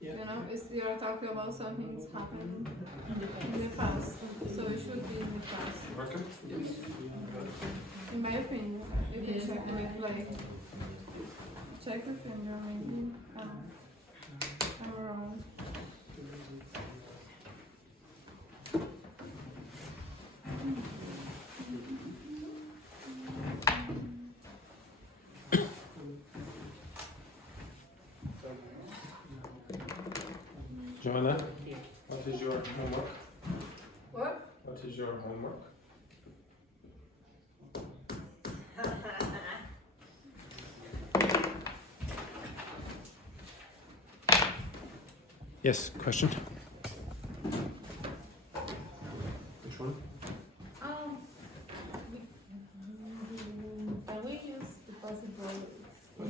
You know, it's you are talking about something that's happened in the past, so it should be in the past. Working? In my opinion, you can check with like check your finger maybe. I'm wrong. Joanna, what is your homework? What? What is your homework? Yes, question? Which one? Can we use the possible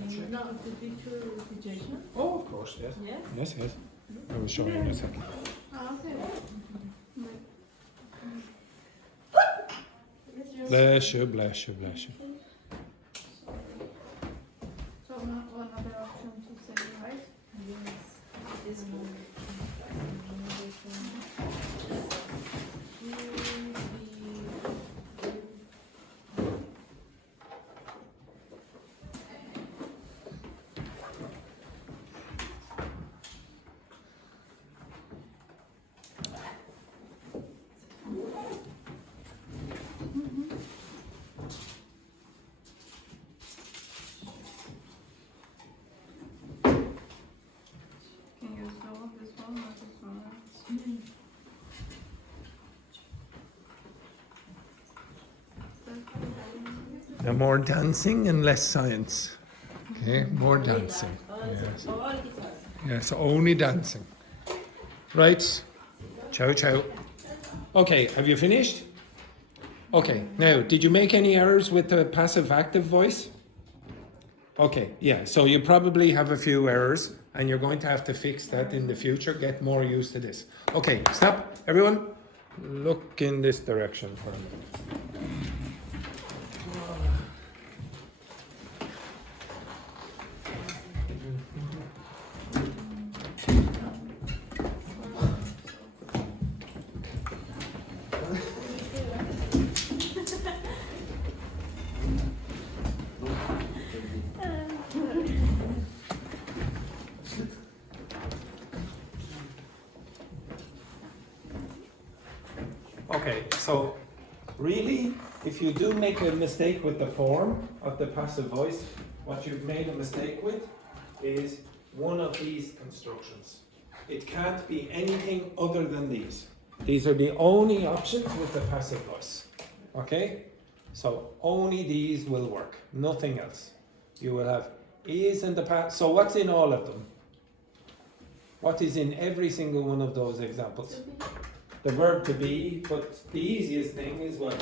check. no the picture situation? Oh, of course, yes. Yes. Yes, yes. I will show you in a second. Okay. Bless you, bless you, bless you. So another option to say, right? Yes. This one. Can you solve this one or this one? Right? Now more dancing and less science. Okay, more dancing. Yes. Yes, only dancing. Right. Ciao, ciao. Okay, have you finished? Okay, now, did you make any errors with the passive active voice? Okay, yeah, so you probably have a few errors and you're going to have to fix that in the future, get more used to this. Okay, stop, everyone. Look in this direction for a minute. Okay, so really, if you do make a mistake with the form of the passive voice, what you've made a mistake with is one of these constructions. It can't be anything other than these. These are the only options with the passive voice. Okay? So only these will work, nothing else. You will have is in the past. So what's in all of them? What is in every single one of those examples? The verb to be, but the easiest thing is what?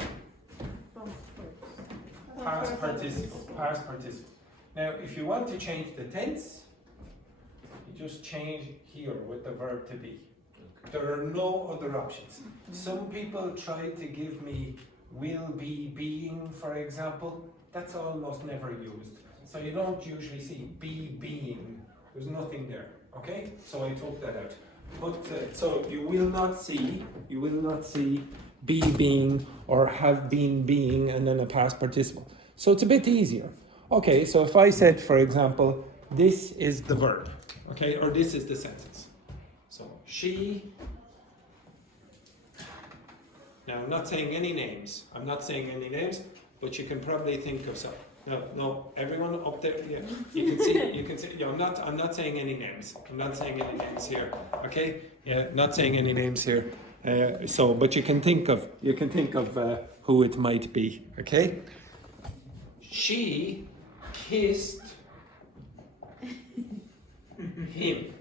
Past participle. Past participle. Now, if you want to change the tense, you just change here with the verb to be. There are no other options. Some people try to give me will be being, for example. That's almost never used. So you don't usually see be being. There's nothing there. Okay? So I took that out. But so you will not see be being or have been being and then a past participle. So it's a bit easier. Okay, so if I said, for example, this is the verb, okay, or this is the sentence. So she. Now I'm not saying any names. But you can probably think of some. No, everyone up there. Yeah, you can see. Yeah, I'm not saying any names. Here. Okay. Yeah, not saying any names here. But you can think of who it might be. Okay. She kissed him.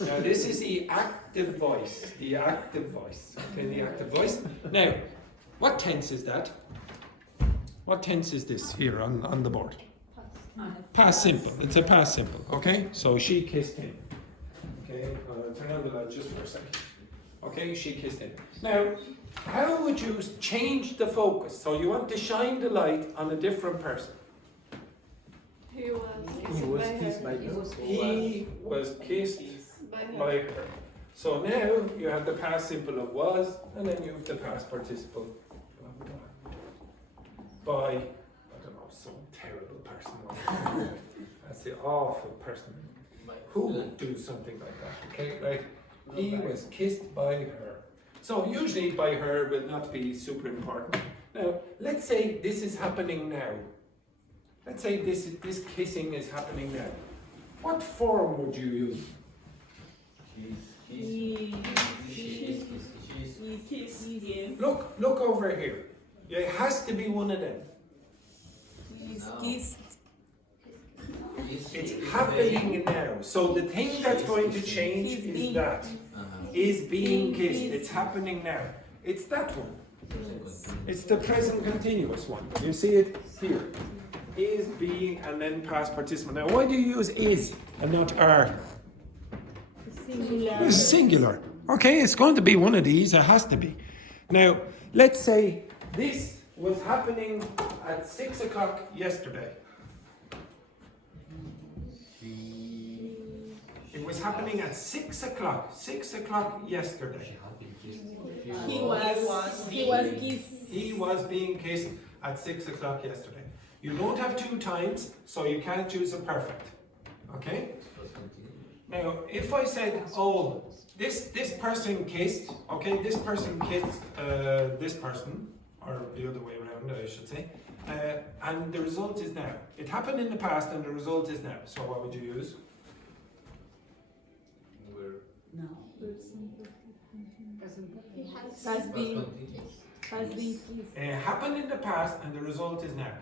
Now this is the active voice. Okay, the active voice. Now, what tense is that? What tense is this here on the board? Past simple. It's a past simple. Okay, so she kissed him. Okay, turn on the light just for a second. Okay, she kissed him. Now, how would you change the focus? So you want to shine the light on a different person. He was kissed by her. He was kissed by her. So now you have the past simple of was, and then you have the past participle by, I don't know, some terrible person. That's the awful person. Who would do something like that? Okay, like he was kissed by her. So usually by her will not be super important. Now, let's say this is happening now. Let's say this kissing is happening now. What form would you use? He kissed him. Look over here. It has to be one of them. He's kissed. It's happening now. So the thing that's going to change is that. Is being kissed. It's happening now. It's that one. It's the present continuous one. You see it here. Is being and then past participle. Now why do you use is and not are? Singular. It's singular. Okay, it's going to be one of these. It has to be. Now, let's say this was happening at 6 o'clock yesterday. It was happening at 6 o'clock. 6 o'clock yesterday. He was kissed. He was being kissed at 6 o'clock yesterday. You don't have two times, so you can't use a perfect. Okay? Now, if I said, oh, this person kissed, okay, this person kissed this person, or the other way around, I should say, and the result is now. It happened in the past, and the result is now. So what would you use? No. Has been kissed. Happened in the past, and the result is now.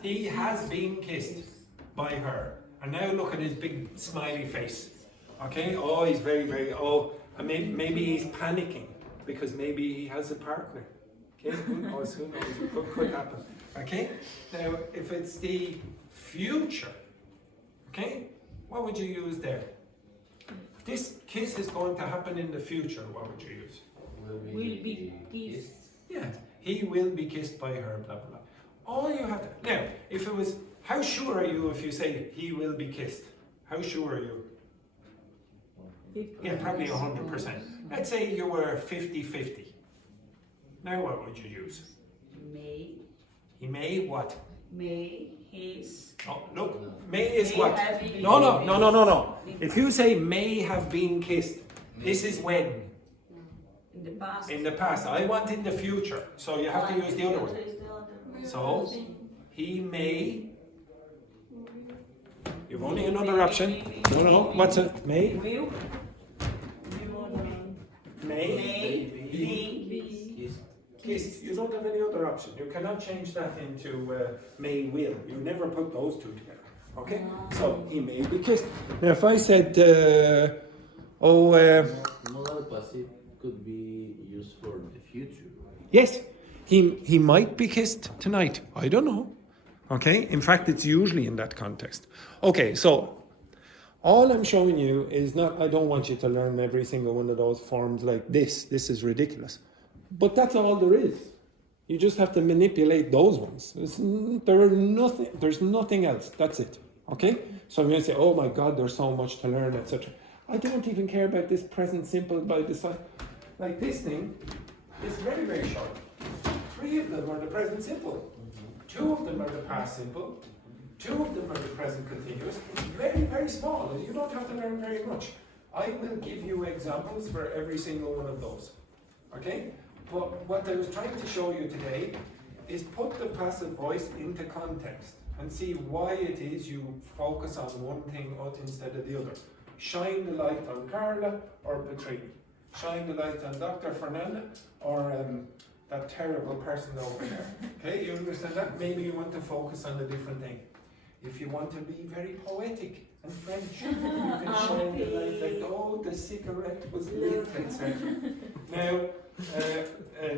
He has been kissed by her. And now look at his big smiley face. Okay? Oh, he's very, very, and maybe he's panicking because maybe he has a partner. Okay? Who knows? What could happen? Okay? Now, if it's the future, okay? What would you use there? If this kiss is going to happen in the future, what would you use? Will be kissed. Yeah. He will be kissed by her, blah, blah, blah. All you have to... Now, if it was... How sure are you if you say he will be kissed? How sure are you? Yeah, probably 100%. Let's say you were 50-50. Now what would you use? May. He may what? May his. Oh, look, may is what? May No. If you say may have been kissed, this is when? In the past. In the past. I want in the future. So you have to use the other one. So, he may... You've only another option. No, what's it? May? Will. May be kissed. You don't have any other option. You cannot change that into may will. You never put those two together. Okay? So, he may be kissed. Now, if I said, Modal passive could be used for the future. yes, he might be kissed tonight. I don't know. Okay? In fact, it's usually in that context. Okay, so all I'm showing you is not, I don't want you to learn every single one of those forms like this. This is ridiculous. But that's all there is. You just have to manipulate those ones. There's nothing else. That's it. Okay? So I'm going to say, oh my God, there's so much to learn, etc. I don't even care about this present simple by the side. Like this thing is very, very short. 3 of them are the present simple. 2 of them are the past simple. Two of them are the present continuous. It's very, very small, and you don't have to learn very much. I will give you examples for every single one of those. Okay? But what I was trying to show you today is put the passive voice into context and see why it is you focus on one thing instead of the other. Shine the light on Carla or Petrini. Shine the light on Dr. Fernanda or that terrible person over there. Okay, you understand that? Maybe you want to focus on a different thing. If you want to be very poetic and French, you can shine the light like, oh, the cigarette was lit, etc. Now,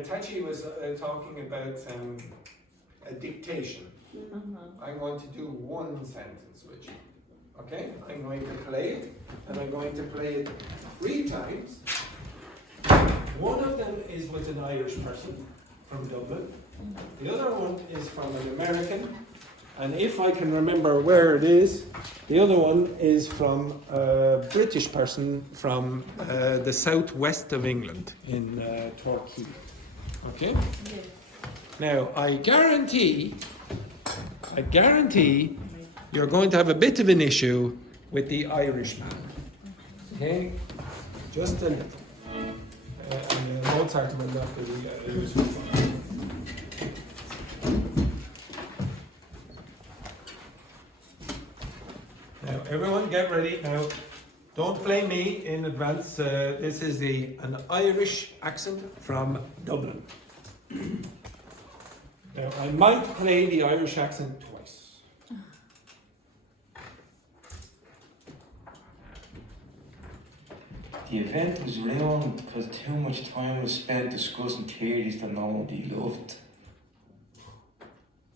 Tachi was talking about a dictation. I'm going to do one sentence with you. Okay? I'm going to play it, and I'm going to play it 3 times. One of them is with an Irish person from Dublin. The other one is from an American. And if I can remember where it is, the other one is from a British person from the southwest of England in Torquay. Okay? Now, I guarantee you're going to have a bit of an issue with the Irishman. Okay? Just a little. And Mozart will not be useful. Now, everyone get ready. Now, don't blame me in advance. This is an Irish accent from Dublin. Now, I might play the Irish accent twice. The event was ruined because too much time was spent discussing theories that nobody loved.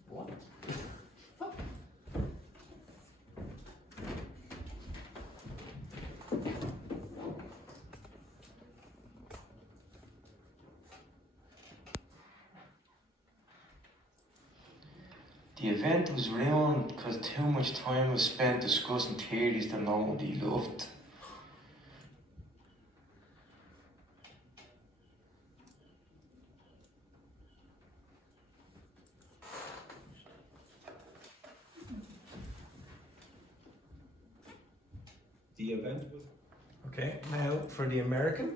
What? The event was ruined because too much time was spent discussing theories that nobody loved. The event was... Okay, now for the American.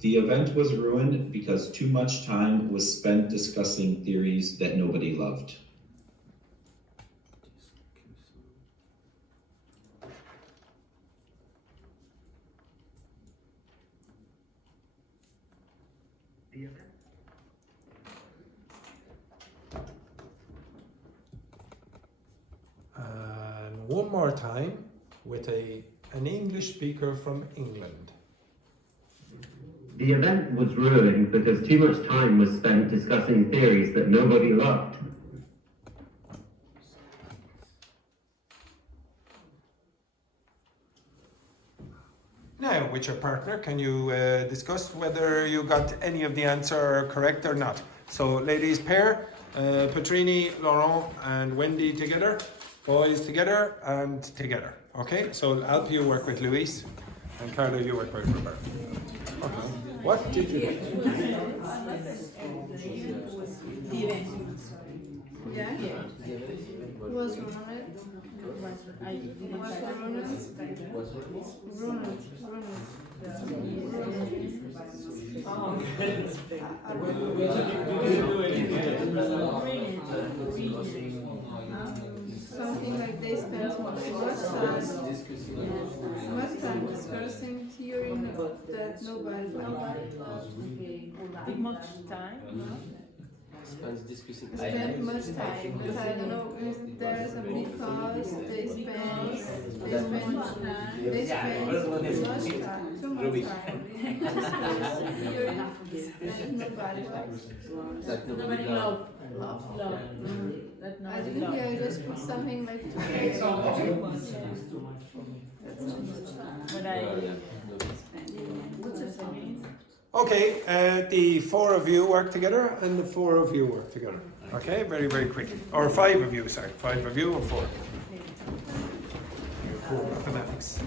The event was ruined because too much time was spent discussing theories that nobody loved. The event. And one more time with an English speaker from England. The event was ruined because too much time was spent discussing theories that nobody loved. Now, with your partner, can you discuss whether you got any of the answer correct or not? So, ladies pair, Petrini, Laurent and Wendy together, boys together and together. Okay, so I'll help you work with Louise and Carla, you work with Roberta. Okay. What did you do? Yeah? Was ruined. Something like they spent much time discussing theory that nobody loves. Much time? Spend discussing. Spend much time, but I don't know if there's a because they spend much time, too much time discussing theory that nobody loves. That nobody loves. I didn't hear, I just put something like But Okay, the 4 of you work together and the 4 of you work together. Okay, very, very quickly. Or 5 of you, sorry. 5 of you or 4 of you. Poor mathematics.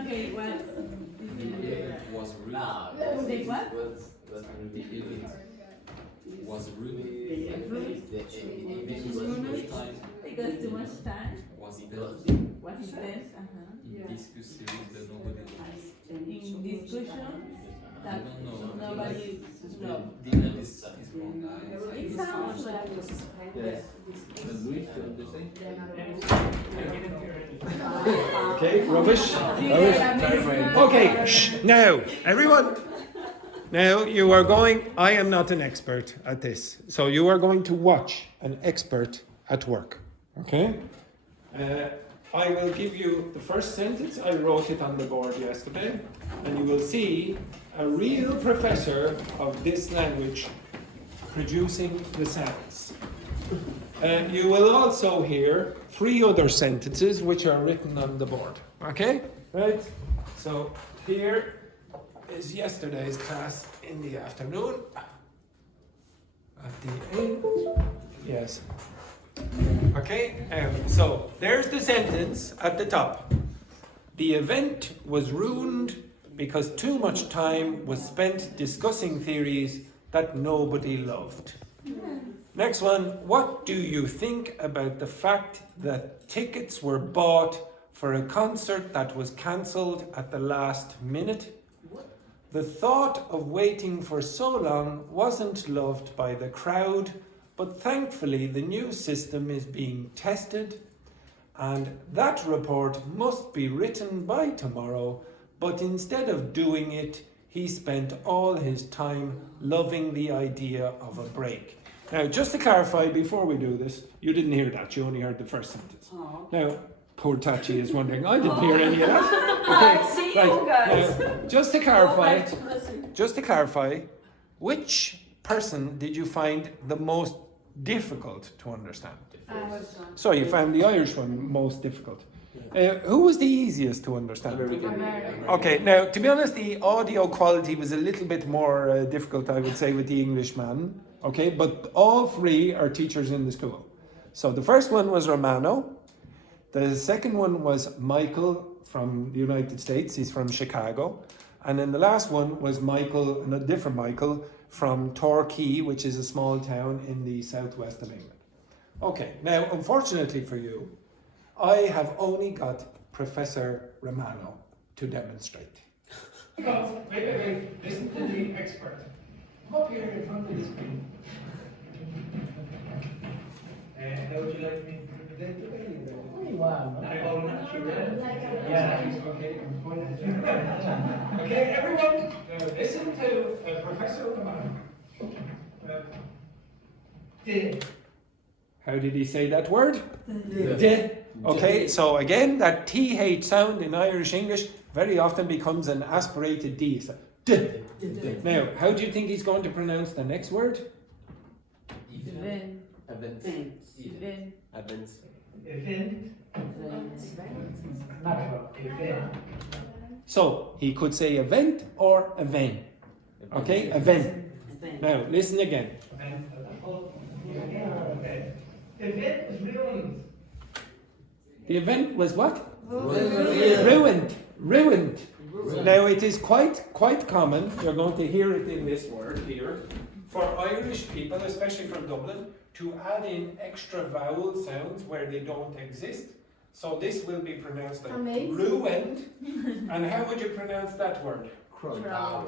Okay, what? The event was ruined. The what? The event was ruined. The event was too much time. Because too much time Was spent was spent in discuss series that nobody likes. in discussion I that don't know. nobody loved. The event is wrong, guys. It sounds like Yes. Louis, you understand? Okay, rubbish. Okay, shh, now, everyone. Now you are going, I am not an expert at this, so you are going to watch an expert at work, okay? I will give you the first sentence, I wrote it on the board yesterday, and you will see a real professor of this language producing the sounds. You will also hear 3 other sentences which are written on the board, okay? Right? So here is yesterday's class in the afternoon. At the end, yes. Okay, so there's the sentence at the top. The event was ruined because too much time was spent discussing theories that nobody loved. Next one, what do you think about the fact that tickets were bought for a concert that was cancelled at the last minute? The thought of waiting for so long wasn't loved by the crowd, but thankfully the new system is being tested, and that report must be written by tomorrow, but instead of doing it, he spent all his time loving the idea of a break. Now, just to clarify before we do this, you didn't hear that, you only heard the first sentence. Now, poor Tachi is wondering, I didn't hear any of that. Okay, See right. you guys. Now, just to clarify, which person did you find the most difficult to understand? So you found the Irish one most difficult. Who was the easiest to understand? Okay, now to be honest, the audio quality was a little bit more difficult, I would say, with the Englishman. Okay, but all 3 are teachers in the school. So the first one was Romano. The second one was Michael from the United States. He's from Chicago. And then the last one was Michael, a different Michael, from Torquay, which is a small town in the southwest of England. Okay, now unfortunately for you, I have only got Professor Romano to demonstrate. Because, wait, listen to the expert. Come up here in front of the screen. How would you like me to present today? Wow. Oh, not sure. Yeah, okay. Okay, everyone, listen to Professor Romano. How did he say that word? De. Okay, so again, that TH sound in Irish English very often becomes an aspirated D. So, de. Now, how do you think he's going to pronounce the next word? Event. So, he could say event or event. Okay, event. Now, listen again. Event was ruined. The event was what? Ruined. Ruined. Now it is quite common, you're going to hear it in this word here, for Irish people, especially from Dublin, to add in extra vowel sounds where they don't exist. So this will be pronounced like ruined. And how would you pronounce that word? Crowd.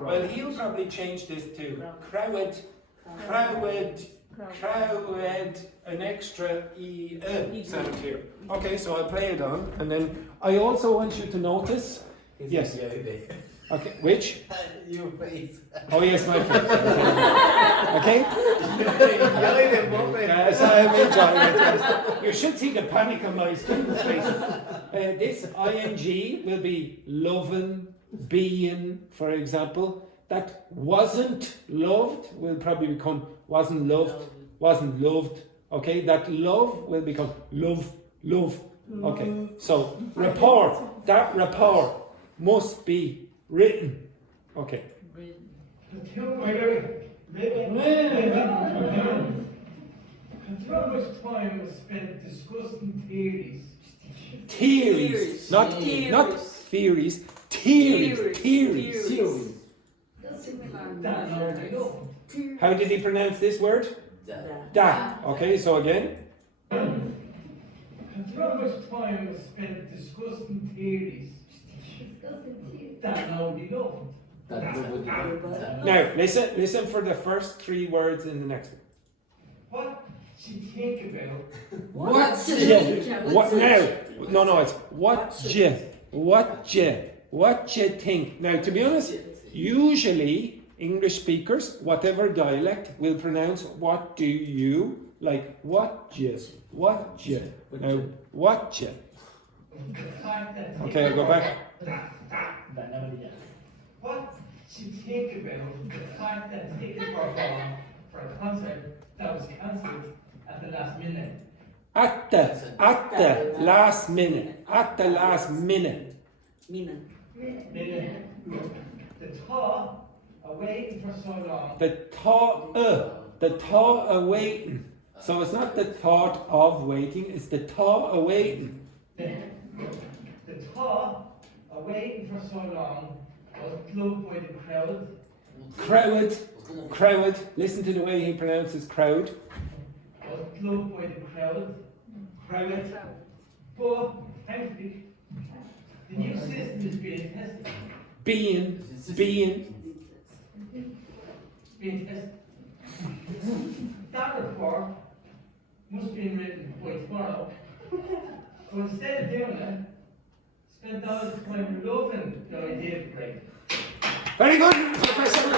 Well, he'll probably change this to crowd, an extra sound here. Okay, so I'll play it on, and then I also want you to notice. Yes. Okay, which? Your face. Oh yes, my face. Okay. Yes, I'm enjoying it. Yes. You should see the panic on my students' faces. This ing will be loving, being, for example. That wasn't loved will probably become wasn't loved. Okay, that love will become love. Okay, so rapport, that rapport must be written. Okay. How much time was spent discussing theories? Theories, not theories. Theories. That nobody knows. How did he pronounce this word? Da. Okay, so again. How much time was spent discussing theories? That nobody knows. Now, listen for the first 3 words in the next one. What she think about? What now? No, it's what you think. Now, to be honest, usually English speakers, whatever dialect, will pronounce what do you, like what you. Now, what you. Okay, I'll go back. What she think about the fact that tickets were bought for a concert that was cancelled at the last minute? At the last minute. At the last minute. Minute. The thought of waiting for so long. The thought of waiting. So it's not the thought of waiting, it's the thought of waiting. The thought of waiting for so long was loved by the crowd. Crowd. Listen to the way he pronounces crowd. Was loved by the crowd. But thankfully, the new system is being tested. Being tested. That report must be written by tomorrow. So instead of doing it, spend all the time loving the idea of break. Very good, Professor.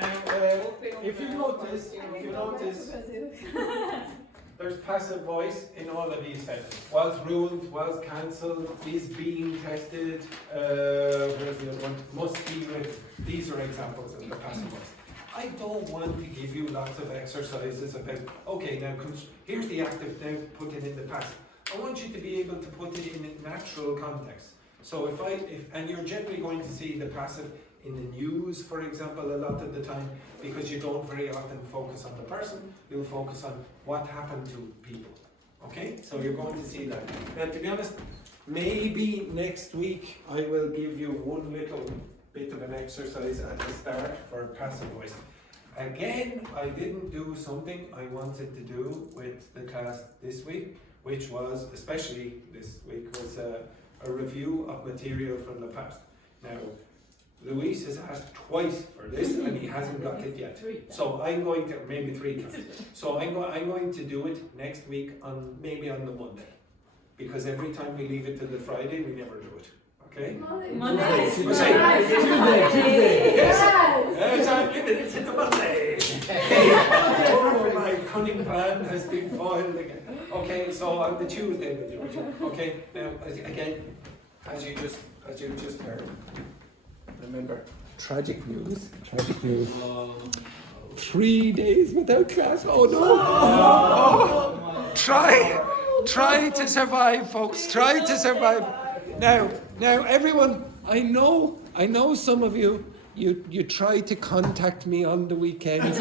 Now, if you notice, there's passive voice in all of these sentences. Was ruined, was cancelled, is being tested, where's the other one? Must be written. These are examples of the passive voice. I don't want to give you lots of exercises about, okay, now here's the active, now put it in the passive. I want you to be able to put it in a natural context. So and you're generally going to see the passive in the news, for example, a lot of the time, because you don't very often focus on the person, you'll focus on what happened to people. Okay? So you're going to see that. And to be honest, maybe next week I will give you one little bit of an exercise at the start for passive voice. Again, I didn't do something I wanted to do with the class this week, which was, especially this week, was a review of material from the past. Now, Luis has asked twice for this and he hasn't got it yet. So I'm going to, maybe 3 times. So I'm going to do it next week maybe on the Monday. Because every time we leave it to the Friday, we never do it. Okay? Monday. Tuesday. Yes, I'm giving it to the Monday. My cunning plan has been foiled again. Okay, so on the Tuesday we'll do it. Okay, now again, as you just heard, remember, tragic news. 3 days without class. Oh no! Oh. Try to survive, folks. Try to survive. Now, everyone. I know some of you try to contact me on the weekends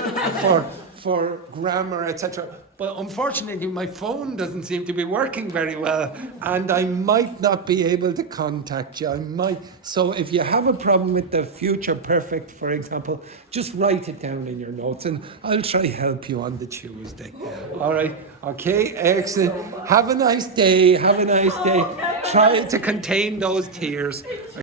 for grammar, etc. But unfortunately, my phone doesn't seem to be working very well, and I might not be able to contact you. So if you have a problem with the future perfect, for example, just write it down in your notes, and I'll try help you on the Tuesday. All right? Okay, excellent. Have a nice day. Try to contain those tears.